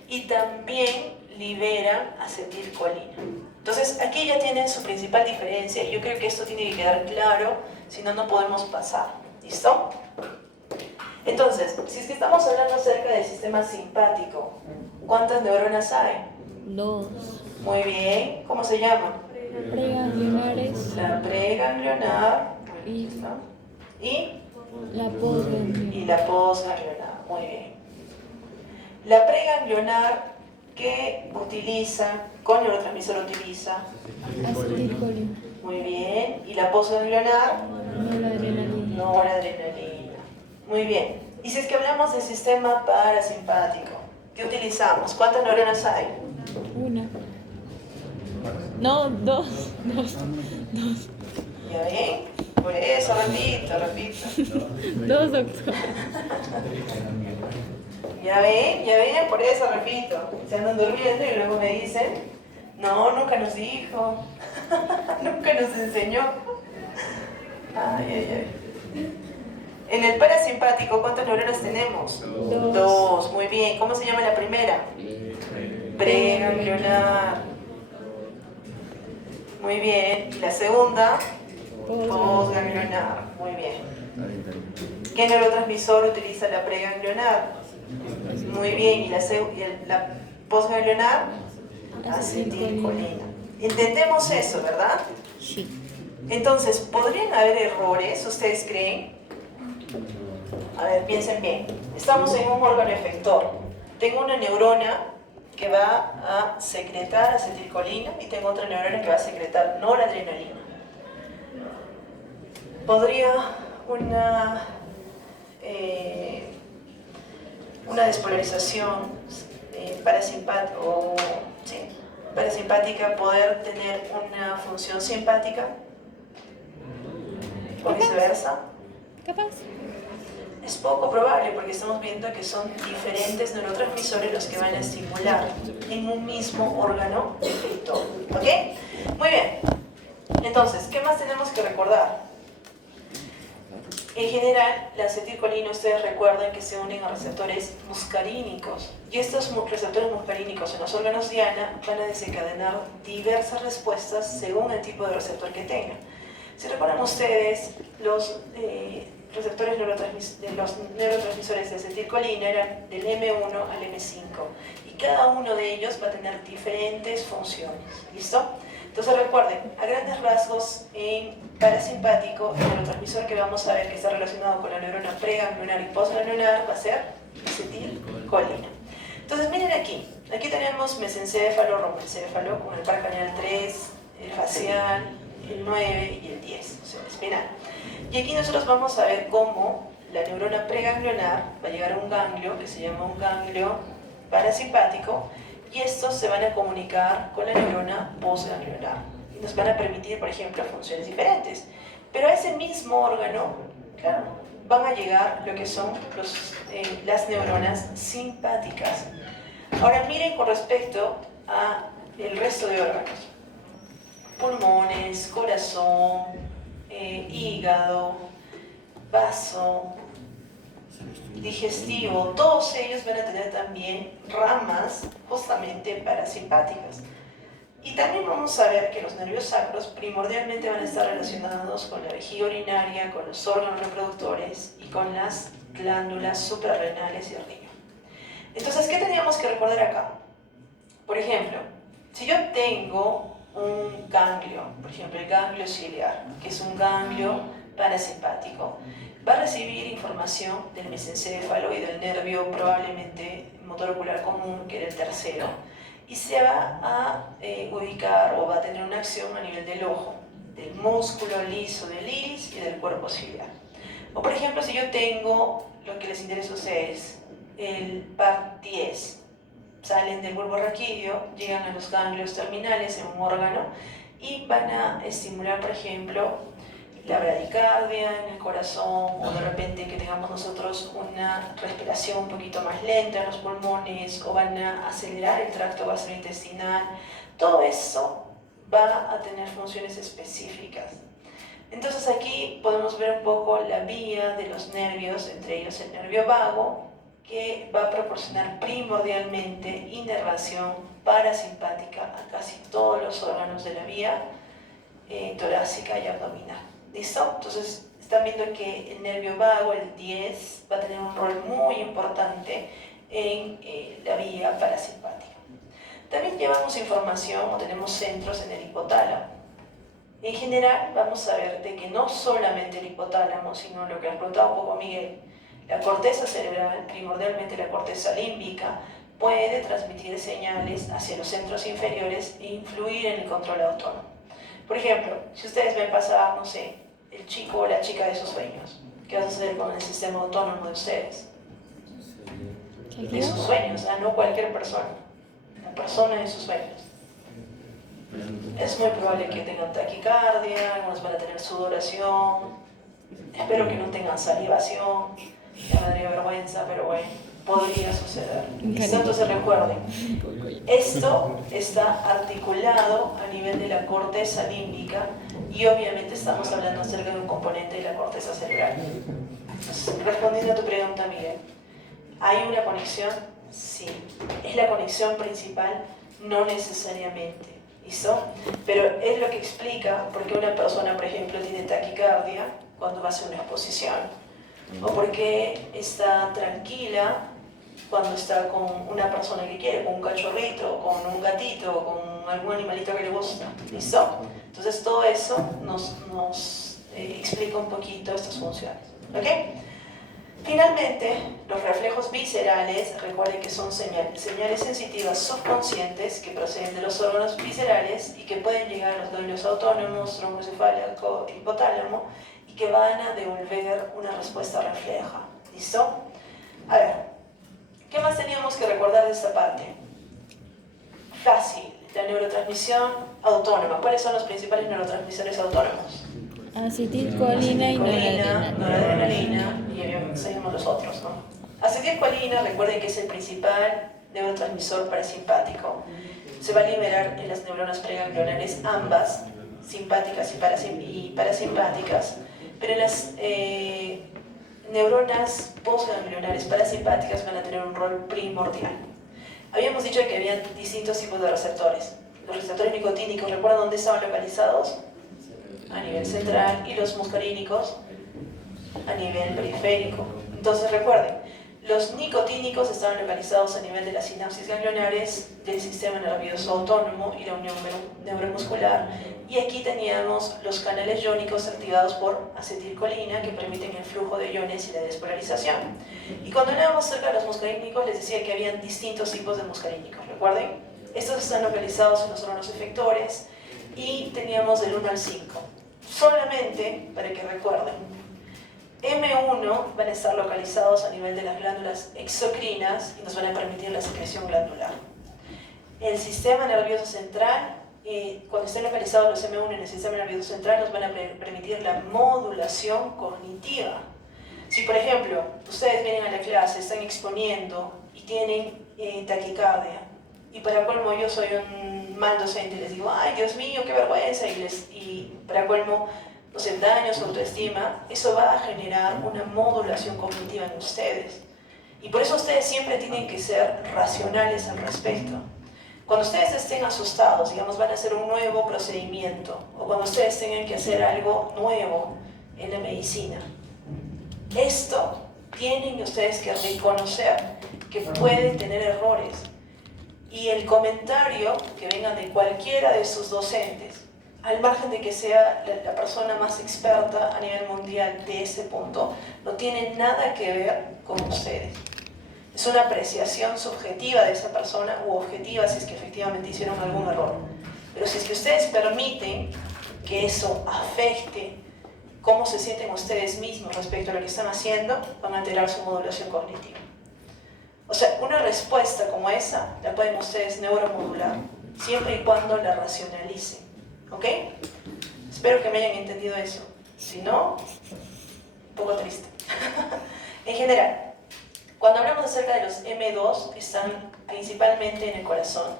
y también liberan acetilcolina. Entonces aquí ya tienen su principal diferencia, y yo creo que esto tiene que quedar claro, si no, no podemos pasar. ¿Listo? Entonces, si es que estamos hablando acerca del sistema simpático, ¿cuántas neuronas hay? 2. Muy bien. ¿Cómo se llama? Preganglionares. La preganglionar. Y Y la postganglionar. la postganglionar. Muy bien. La preganglionar, ¿qué utiliza? ¿Con neurotransmisor utiliza? Acetilcolina. Muy bien. ¿Y la postganglionar? Noradrenalina. Noradrenalina. Muy bien. Y si es que hablamos del sistema parasimpático, ¿qué utilizamos? ¿Cuántas neuronas hay? 1. No, 2. ¿Ya ven? Por eso, repito. 2, doctor. ¿Ya ven? Por eso repito. Se andan durmiendo y luego me dicen, no, nunca nos dijo, nunca nos enseñó. Ay. En el parasimpático, ¿cuántas neuronas tenemos? 2. Muy bien. ¿Cómo se llama la primera? Preganglionar. Muy bien. ¿Y la segunda? Postganglionar. Muy bien. ¿Qué neurotransmisor utiliza la preganglionar? Muy bien. ¿Y la postganglionar? Acetilcolina. Entendemos eso, ¿verdad? Sí. Entonces, ¿podrían haber errores, ustedes creen? A ver, piensen bien. Estamos en un órgano efector. Tengo una neurona que va a secretar acetilcolina y tengo otra neurona que va a secretar noradrenalina. ¿Podría una despolarización parasimpática poder tener una función simpática? ¿O viceversa? Capaz. Es poco probable porque estamos viendo que son diferentes neurotransmisores los que van a estimular en un mismo órgano efector. ¿Ok? Muy bien. Entonces, ¿qué más tenemos que recordar? En general, la acetilcolina, ustedes recuerdan que se unen a receptores muscarínicos. Y estos receptores muscarínicos en los órganos diana van a desencadenar diversas respuestas según el tipo de receptor que tengan. Si recuerdan ustedes, los receptores de los neurotransmisores de acetilcolina eran del M1 al M5 y cada uno de ellos va a tener diferentes funciones. ¿Listo? Entonces recuerden, a grandes rasgos en parasimpático, el neurotransmisor que vamos a ver que está relacionado con la neurona preganglionar y postganglionar va a ser acetilcolina. Entonces miren aquí tenemos mesencéfalo, romboencéfalo con el par craneal 3, el facial, el 9 y el 10, o sea, el espinal. Y aquí nosotros vamos a ver cómo la neurona preganglionar va a llegar a un ganglio que se llama un ganglio parasimpático y estos se van a comunicar con la neurona postganglionar y nos van a permitir, por ejemplo, funciones diferentes. Pero a ese mismo órgano, claro, van a llegar lo que son las neuronas simpáticas. Ahora miren con respecto a el resto de órganos. Pulmones, corazón, hígado, vaso, digestivo, todos ellos van a tener también ramas justamente parasimpáticas. Y también vamos a ver que los nervios sacros primordialmente van a estar relacionados con la vejiga urinaria, con los órganos reproductores y con las glándulas suprarrenales y el riñón. Entonces, ¿qué teníamos que recordar acá? Por ejemplo, si yo tengo un ganglio, por ejemplo el ganglio ciliar, que es un ganglio parasimpático, va a recibir información del mesencéfalo y del nervio probablemente motor ocular común, que era el tercero, y se va a ubicar o va a tener una acción a nivel del ojo, del músculo liso del iris y del cuerpo ciliar. O por ejemplo, si yo tengo, lo que les interesa a ustedes, el par 10, salen del bulbo raquídeo, llegan a los ganglios terminales en un órgano y van a estimular, por ejemplo, la bradicardia en el corazón o de repente que tengamos nosotros una respiración un poquito más lenta en los pulmones o van a acelerar el tracto gastrointestinal. Todo eso va a tener funciones específicas. Entonces aquí podemos ver un poco la vía de los nervios, entre ellos el nervio vago, que va a proporcionar primordialmente inervación parasimpática a casi todos los órganos de la vía torácica y abdominal. ¿Listo? Entonces están viendo que el nervio vago, el 10, va a tener un rol muy importante en la vía parasimpática. También llevamos información o tenemos centros en el hipotálamo. En general vamos a ver de que no solamente el hipotálamo, sino lo que ha preguntado un poco Miguel, la corteza cerebral, primordialmente la corteza límbica, puede transmitir señales hacia los centros inferiores e influir en el control autónomo. Por ejemplo, si ustedes ven pasar, no sé, el chico o la chica de sus sueños, ¿qué va a suceder con el sistema autónomo de ustedes? De sus sueños, no cualquier persona, la persona de sus sueños. Es muy probable que tengan taquicardia, algunos van a tener sudoración, espero que no tengan salivación, ya me daría vergüenza, pero bueno, podría suceder. Entonces recuerden, esto está articulado a nivel de la corteza límbica y obviamente estamos hablando acerca de un componente de la corteza cerebral. Entonces, respondiendo a tu pregunta, Miguel, ¿hay una conexión? Sí. ¿Es la conexión principal? No necesariamente. ¿Listo? Pero es lo que explica por qué una persona, por ejemplo, tiene taquicardia cuando va a hacer una exposición, o por qué está tranquila cuando está con una persona que quiere, con un cachorrito, con un gatito, con algún animalito que le gusta. ¿Listo? Entonces todo eso nos explica un poquito estas funciones. ¿Ok? Finalmente, los reflejos viscerales, recuerden que son señales sensitivas subconscientes que proceden de los órganos viscerales y que pueden llegar a los ganglios autónomos, trombocefálico, hipotálamo y que van a devolver una respuesta refleja. ¿Listo? A ver, ¿qué más teníamos que recordar de esta parte? Fácil, la neurotransmisión autónoma. ¿Cuáles son los principales neurotransmisores autónomos? Acetilcolina y noradrenalina y seguimos los otros, ¿no? Acetilcolina, recuerden que es el principal neurotransmisor parasimpático. Se va a liberar en las neuronas preganglionares, ambas, simpáticas y parasimpáticas, pero en las neuronas postganglionares parasimpáticas van a tener un rol primordial. Habíamos dicho que había distintos tipos de receptores. Los receptores nicotínicos, ¿recuerdan dónde estaban localizados? A nivel central, y los muscarínicos a nivel periférico. Entonces recuerden, los nicotínicos estaban localizados a nivel de las sinapsis ganglionares del sistema nervioso autónomo y la unión neuromuscular, y aquí teníamos los canales iónicos activados por acetilcolina que permiten el flujo de iones y la despolarización. Y cuando hablábamos acerca de los muscarínicos, les decía que habían distintos tipos de muscarínicos, ¿recuerden? Estos están localizados en los órganos efectores y teníamos del 1 al 5. Solamente para que recuerden, M1 van a estar localizados a nivel de las glándulas exocrinas y nos van a permitir la secreción glandular. El sistema nervioso central, cuando estén localizados los M1 en el sistema nervioso central, nos van a permitir la modulación cognitiva. Si, por ejemplo, ustedes vienen a la clase, están exponiendo y tienen taquicardia, y para colmo yo soy un mal docente y les digo, ay Dios mío, qué vergüenza, y para colmo, no sé, daños, autoestima, eso va a generar una modulación cognitiva en ustedes. Y por eso ustedes siempre tienen que ser racionales al respecto. Cuando ustedes estén asustados, digamos, van a hacer un nuevo procedimiento, o cuando ustedes tengan que hacer algo nuevo en la medicina, esto tienen ustedes que reconocer que pueden tener errores. Y el comentario que venga de cualquiera de sus docentes, al margen de que sea la persona más experta a nivel mundial de ese punto, no tiene nada que ver con ustedes. Es una apreciación subjetiva de esa persona u objetiva si es que efectivamente hicieron algún error. Pero si es que ustedes permiten que eso afecte cómo se sienten ustedes mismos respecto a lo que están haciendo, van a alterar su modulación cognitiva. O sea, una respuesta como esa la pueden ustedes neuromodular, siempre y cuando la racionalicen. ¿Ok? Espero que me hayan entendido eso. Si no, un poco triste. En general, cuando hablamos acerca de los M2, están principalmente en el corazón.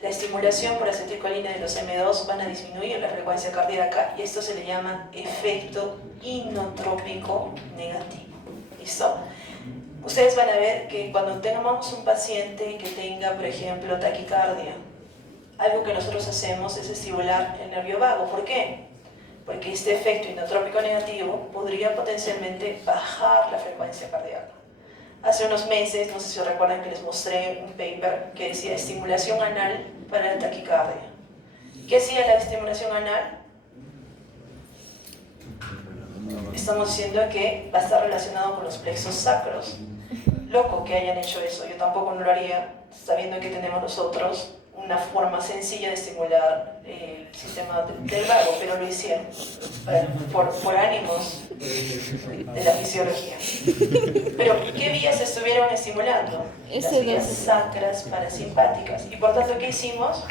La estimulación por acetilcolina de los M2 van a disminuir la frecuencia cardíaca y esto se le llama efecto inotrópico negativo. ¿Listo? Ustedes van a ver que cuando tengamos un paciente que tenga, por ejemplo, taquicardia, algo que nosotros hacemos es estimular el nervio vago. ¿Por qué? Porque este efecto inotrópico negativo podría potencialmente bajar la frecuencia cardíaca. Hace unos meses, no sé si recuerdan que les mostré un paper que decía estimulación anal para la taquicardia. ¿Qué hacía la estimulación anal? Estamos diciendo que va a estar relacionado con los plexos sacros. Loco que hayan hecho eso, yo tampoco no lo haría, sabiendo que tenemos nosotros una forma sencilla de estimular el sistema del vago, pero lo hicieron por ánimos de la fisiología. Pero, ¿qué vías estuvieron estimulando? Las vías sacras parasimpáticas. Y por tanto, ¿qué hicimos?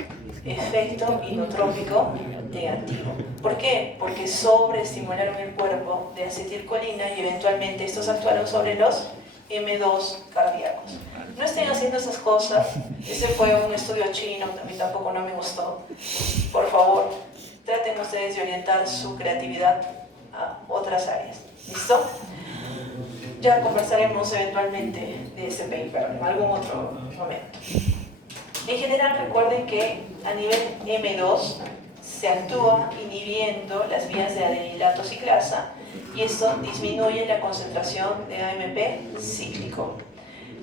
Efecto inotrópico negativo. ¿Por qué? Porque sobreestimularon el cuerpo de acetilcolina y eventualmente estos actuaron sobre los M2 cardíacos. No estén haciendo esas cosas. Ese fue un estudio chino, a mí tampoco no me gustó. Por favor, traten ustedes de orientar su creatividad a otras áreas. ¿Listo? Ya conversaremos eventualmente de ese paper en algún otro momento. En general, recuerden que a nivel M2 se actúa inhibiendo las vías de adenilato ciclasa y esto disminuye la concentración de AMP cíclico.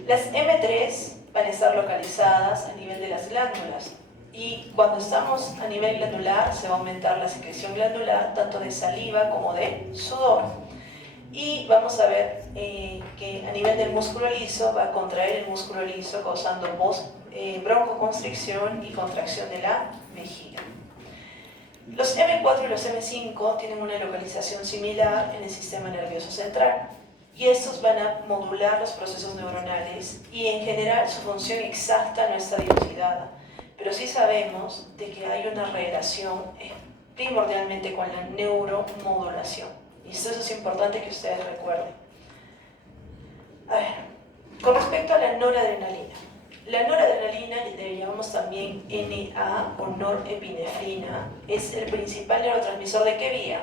Las M3 van a estar localizadas a nivel de las glándulas y cuando estamos a nivel glandular se va a aumentar la secreción glandular tanto de saliva como de sudor. Y vamos a ver que a nivel del músculo liso va a contraer el músculo liso causando broncoconstricción y contracción de la vejiga. Los M4 y los M5 tienen una localización similar en el sistema nervioso central y estos van a modular los procesos neuronales y en general su función exacta no está dilucidada, pero sí sabemos de que hay una relación primordialmente con la neuromodulación. Y eso es importante que ustedes recuerden. A ver, con respecto a la noradrenalina. La noradrenalina, le llamamos también NA o norepinefrina, es el principal neurotransmisor ¿de qué vía?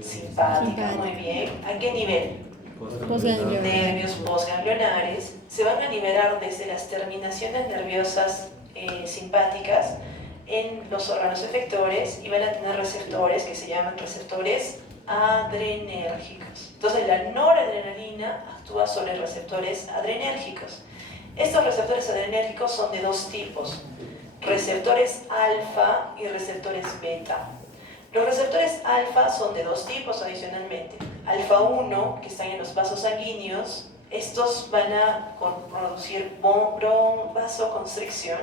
Simpática, muy bien. ¿A qué nivel? Postganglionares. Nervios postganglionares. Se van a liberar desde las terminaciones nerviosas simpáticas en los órganos efectores y van a tener receptores que se llaman receptores adrenérgicos. Entonces la noradrenalina actúa sobre receptores adrenérgicos. Estos receptores adrenérgicos son de dos tipos, receptores alfa y receptores beta. Los receptores alfa son de dos tipos adicionalmente. Alfa 1, que están en los vasos sanguíneos, estos van a producir vasoconstricción,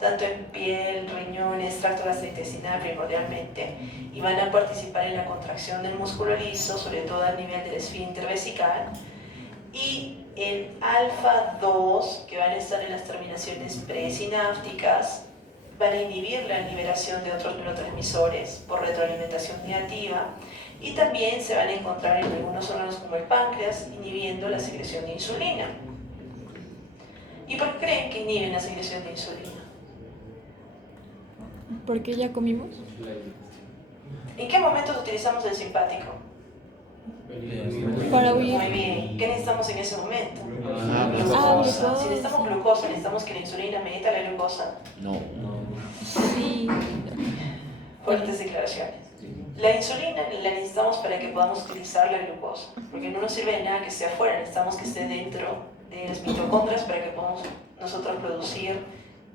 tanto en piel, riñones, tracto gastrointestinal primordialmente, y van a participar en la contracción del músculo liso, sobre todo a nivel del esfínter vesical. Y el alfa 2, que van a estar en las terminaciones presinápticas, van a inhibir la liberación de otros neurotransmisores por retroalimentación negativa, y también se van a encontrar en algunos órganos como el páncreas, inhibiendo la secreción de insulina. ¿Y por qué creen que inhiben la secreción de insulina? ¿Por qué ya comimos? ¿En qué momentos utilizamos el simpático? Para huir. Muy bien. ¿Qué necesitamos en ese momento? glucosa. Si necesitamos glucosa, necesitamos que la insulina medita la glucosa. No. Sí. Fuertes declaraciones. La insulina la necesitamos para que podamos utilizar la glucosa, porque no nos sirve de nada que esté afuera, necesitamos que esté dentro de las mitocondrias para que podamos nosotros producir,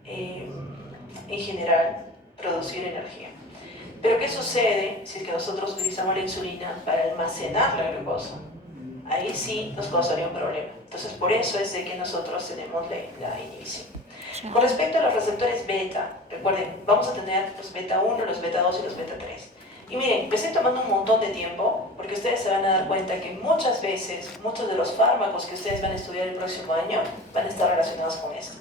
en general, producir energía. Pero ¿qué sucede si es que nosotros utilizamos la insulina para almacenar la glucosa? Ahí sí nos causaría un problema. Entonces por eso es de que nosotros tenemos la inhibición. Con respecto a los receptores beta, recuerden, vamos a tener los beta 1, los beta 2 y los beta 3. Y miren, me estoy tomando un montón de tiempo porque ustedes se van a dar cuenta que muchas veces, muchos de los fármacos que ustedes van a estudiar el próximo año van a estar relacionados con esto.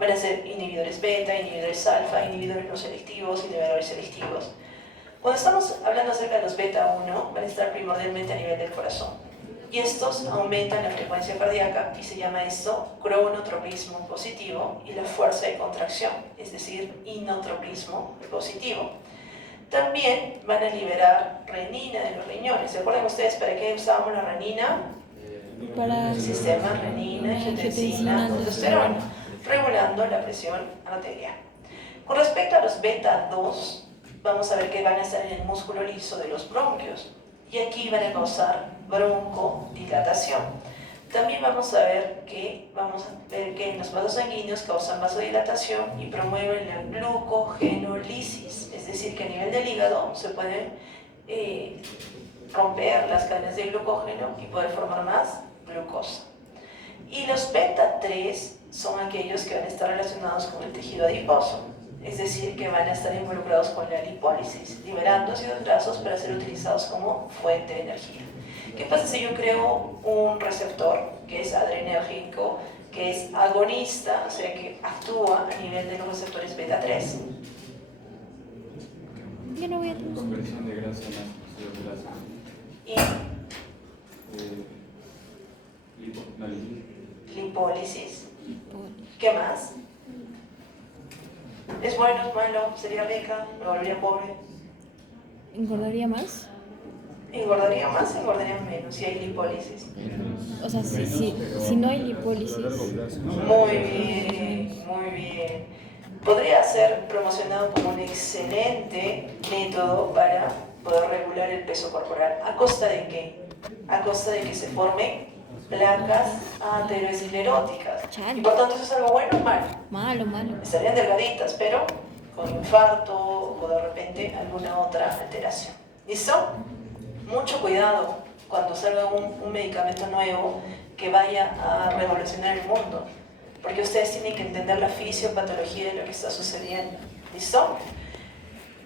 Van a ser inhibidores beta, inhibidores alfa, inhibidores no selectivos, inhibidores selectivos. Cuando estamos hablando acerca de los beta 1, van a estar primordialmente a nivel del corazón. Y estos aumentan la frecuencia cardíaca y se llama esto cronotropismo positivo y la fuerza de contracción, es decir, inotropismo positivo. También van a liberar renina de los riñones. ¿Se acuerdan ustedes para qué usábamos la renina? Para El sistema renina, angiotensina, aldosterona, regulando la presión arterial. Con respecto a los beta 2, vamos a ver que van a estar en el músculo liso de los bronquios y aquí van a causar broncodilatación. También vamos a ver que en los vasos sanguíneos causan vasodilatación y promueven la glucogenólisis, es decir, que a nivel del hígado se pueden romper las cadenas de glucógeno y poder formar más glucosa. Y los beta 3 son aquellos que van a estar relacionados con el tejido adiposo, es decir, que van a estar involucrados con la lipólisis, liberando ácidos grasos para ser utilizados como fuente de energía. ¿Qué pasa si yo creo un receptor que es adrenérgico, que es agonista, o sea que actúa a nivel de los receptores beta 3? Yo no voy a tomar. Conversión de grasa en ácidos grasos. Y lipólisis. ¿Qué más? ¿Es bueno, es malo? ¿Sería rica? ¿Me volvería pobre? ¿Engordaría más? ¿Engordaría más o engordaría menos si hay lipólisis? O sea, si no hay lipólisis. Muy bien, muy bien. Podría ser promocionado como un excelente método para poder regular el peso corporal. ¿A costa de qué? A costa de que se formen placas ateroscleróticas. Chale. Y por tanto, ¿eso es algo bueno o malo? Malo, malo. Estarían delgaditas, pero con infarto o de repente alguna otra alteración. ¿Listo? Mucho cuidado cuando salga un medicamento nuevo que vaya a revolucionar el mundo, porque ustedes tienen que entender la fisiopatología de lo que está sucediendo. ¿Listo?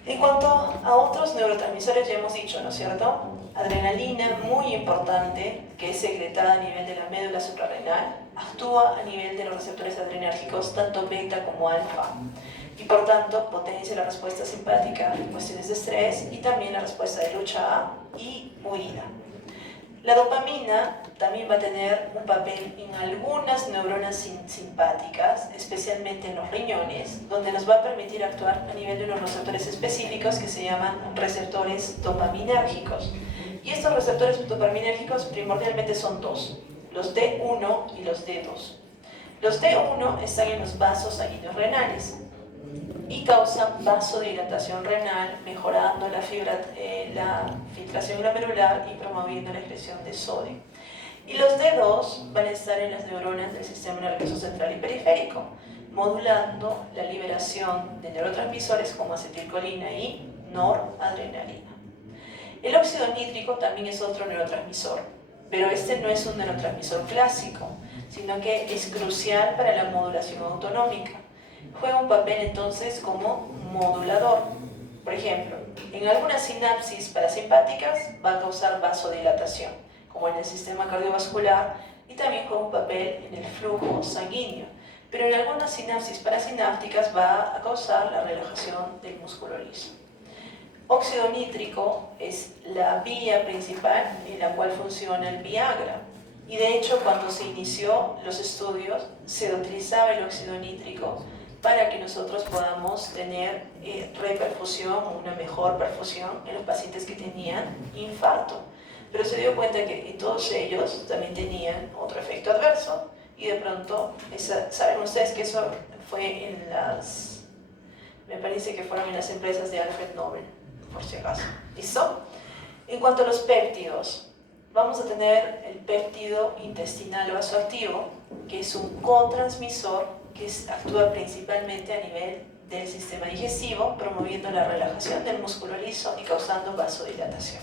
En cuanto a otros neurotransmisores, ya hemos dicho, ¿no es cierto? adrenalina muy importante, que es secretada a nivel de la médula suprarrenal, actúa a nivel de los receptores adrenérgicos, tanto beta como alfa, y por tanto potencia la respuesta simpática en cuestiones de estrés y también la respuesta de lucha y huida. La dopamina también va a tener un papel en algunas neuronas simpáticas, especialmente en los riñones, donde nos va a permitir actuar a nivel de unos receptores específicos que se llaman receptores dopaminérgicos. Y estos receptores dopaminérgicos primordialmente son dos, los D1 y los D2. Los D1 están en los vasos sanguíneos renales y causan vasodilatación renal, mejorando la filtración glomerular y promoviendo la excreción de sodio. Y los D2 van a estar en las neuronas del sistema nervioso central y periférico, modulando la liberación de neurotransmisores como acetilcolina y noradrenalina. El óxido nítrico también es otro neurotransmisor, pero este no es un neurotransmisor clásico, sino que es crucial para la modulación autonómica. Juega un papel entonces como modulador. Por ejemplo, en algunas sinapsis parasimpáticas va a causar vasodilatación, como en el sistema cardiovascular, y también juega un papel en el flujo sanguíneo. Pero en algunas sinapsis parasinápticas va a causar la relajación del músculo liso. Óxido nítrico es la vía principal en la cual funciona el Viagra. Y de hecho, cuando se inició los estudios, se utilizaba el óxido nítrico para que nosotros podamos tener reperfusión, una mejor perfusión en los pacientes que tenían infarto. Pero se dio cuenta que todos ellos también tenían otro efecto adverso. Y de pronto, ¿saben ustedes que eso fue en me parece que fueron en las empresas de Alfred Nobel, por si acaso? ¿Listo? En cuanto a los péptidos, vamos a tener el péptido intestinal vasoactivo, que es un cotransmisor que actúa principalmente a nivel del sistema digestivo, promoviendo la relajación del músculo liso y causando vasodilatación.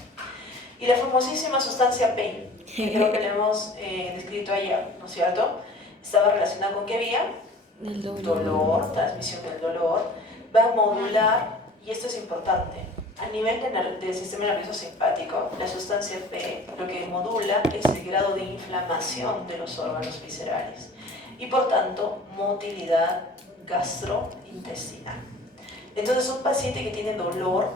Y la famosísima sustancia pain, que creo que le hemos descrito ayer, ¿no es cierto? Estaba relacionada con qué vía? El Dolor, transmisión del dolor. Va a modular, y esto es importante, a nivel del sistema nervioso simpático, la sustancia P lo que modula es el grado de inflamación de los órganos viscerales y por tanto motilidad gastrointestinal. Entonces un paciente que tiene dolor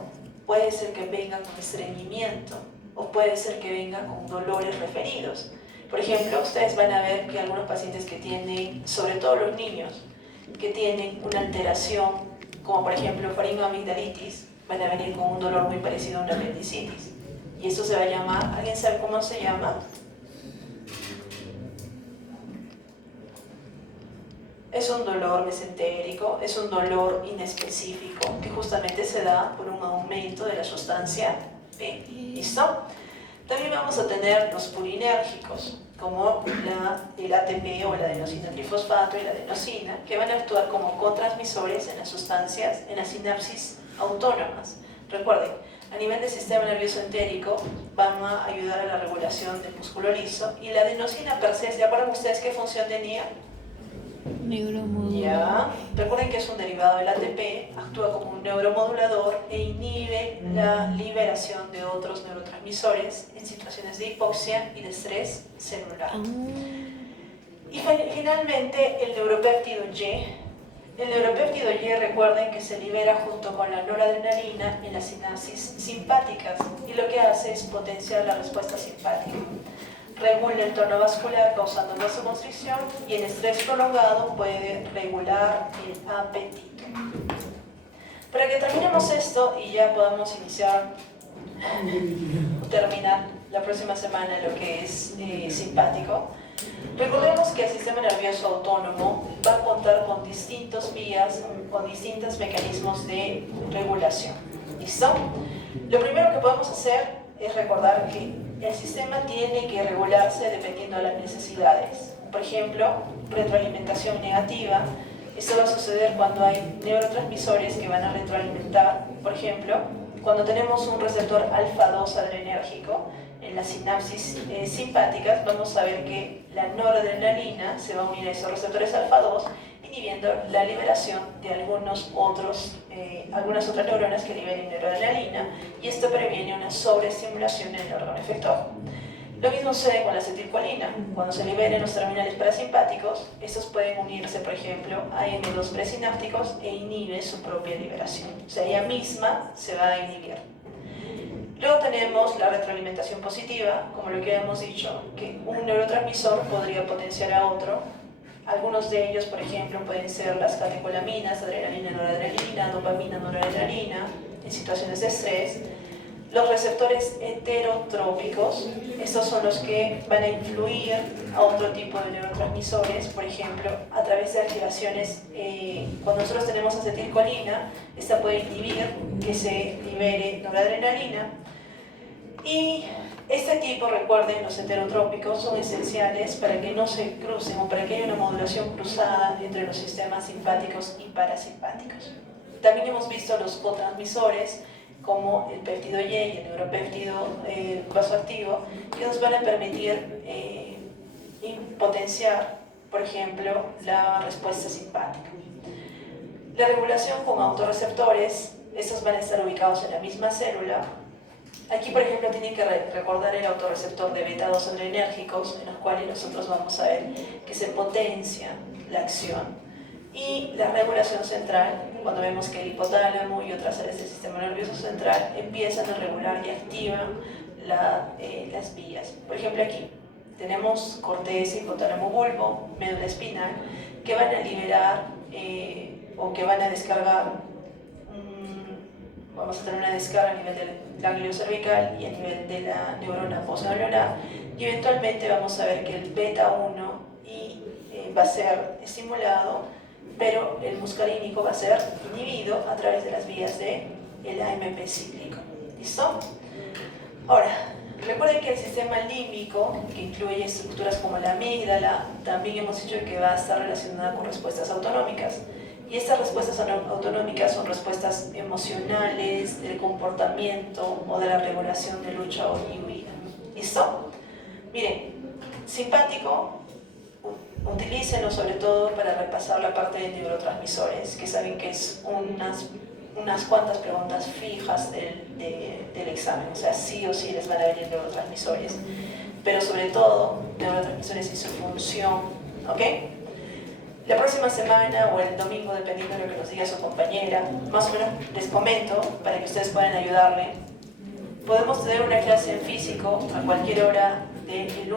puede ser que venga con estreñimiento o puede ser que venga con dolores referidos. Por ejemplo, ustedes van a ver que algunos pacientes que tienen, sobre todo los niños, que tienen una alteración, como por ejemplo faringoamigdalitis, van a venir con un dolor muy parecido a una apendicitis. Y eso se va a llamar, ¿alguien sabe cómo se llama? Es un dolor mesentérico, es un dolor inespecífico que justamente se da por un aumento de la sustancia P. ¿Listo? También vamos a tener los purinérgicos, como el ATP o el adenosina trifosfato y la adenosina, que van a actuar como cotransmisores en las sustancias, en las sinapsis autónomas. Recuerden, a nivel del sistema nervioso entérico van a ayudar a la regulación del músculo liso, y la adenosina per se, ¿se acuerdan ustedes qué función tenía? Neuromodulador. Ya, recuerden que es un derivado del ATP, actúa como un neuromodulador e inhibe la liberación de otros neurotransmisores en situaciones de hipoxia y de estrés celular. Y finalmente el neuropéptido Y. El neuropéptido Y, recuerden que se libera junto con la noradrenalina en las sinapsis simpáticas y lo que hace es potenciar la respuesta simpática. Regula el tono vascular causando vasoconstricción y en estrés prolongado puede regular el apetito. Para que terminemos esto y ya podamos terminar la próxima semana lo que es simpático, recordemos que el sistema nervioso autónomo va a contar con distintas vías, con distintos mecanismos de regulación. ¿Listo? Lo primero que podemos hacer es recordar que el sistema tiene que regularse dependiendo de las necesidades. Por ejemplo, retroalimentación negativa. Esto va a suceder cuando hay neurotransmisores que van a retroalimentar. Por ejemplo, cuando tenemos un receptor alfa-2 adrenérgico en las sinapsis simpáticas, vamos a ver que la noradrenalina se va a unir a esos receptores alfa-2, inhibiendo la liberación de algunas otras neuronas que liberen noradrenalina, y esto previene una sobreestimulación en el órgano efector. Lo mismo sucede con la acetilcolina. Cuando se liberen los terminales parasimpáticos, estos pueden unirse, por ejemplo, a N2 presinápticos e inhibe su propia liberación. O sea, ella misma se va a inhibir. Luego tenemos la retroalimentación positiva, como lo que hemos dicho, que un neurotransmisor podría potenciar a otro. Algunos de ellos, por ejemplo, pueden ser las catecolaminas, adrenalina, noradrenalina, dopamina, noradrenalina, en situaciones de estrés. Los receptores heterotrópicos, estos son los que van a influir a otro tipo de neurotransmisores, por ejemplo, a través de activaciones. Cuando nosotros tenemos acetilcolina, esta puede inhibir que se libere noradrenalina. Y este tipo, recuerden, los heterotrópicos son esenciales para que no se crucen o para que haya una modulación cruzada entre los sistemas simpáticos y parasimpáticos. También hemos visto los cotransmisores, como el péptido Y y el neuropéptido vasoactivo, que nos van a permitir potenciar, por ejemplo, la respuesta simpática. La regulación con autorreceptores, estos van a estar ubicados en la misma célula. Aquí, por ejemplo, tienen que recordar el autorreceptor de beta-2 adrenérgicos, en los cuales nosotros vamos a ver que se potencia la acción. Y la regulación central, cuando vemos que el hipotálamo y otras áreas del sistema nervioso central empiezan a regular y activan las vías. Por ejemplo, aquí tenemos corteza, hipotálamo bulbo, médula espinal, que van a liberar o que van a descargar. Vamos a tener una descarga a nivel del ganglio cervical y a nivel de la neurona postneuronal, y eventualmente vamos a ver que el beta-1 va a ser estimulado, pero el muscarínico va a ser inhibido a través de las vías del AMP cíclico. ¿Listo? Ahora, recuerden que el sistema límbico, que incluye estructuras como la amígdala, también hemos dicho que va a estar relacionada con respuestas autonómicas. Y estas respuestas autonómicas son respuestas emocionales, del comportamiento o de la regulación de lucha y huida. ¿Listo? Miren, simpático, utilícenlo sobre todo para repasar la parte de neurotransmisores, que saben que es unas cuantas preguntas fijas del examen. O sea, sí o sí les van a venir neurotransmisores, pero sobre todo neurotransmisores y su función. ¿Ok? La próxima semana o el domingo, dependiendo de lo que nos diga su compañera, más o menos les comento para que ustedes puedan ayudarle. Podemos tener una clase en físico a cualquier hora del lunes.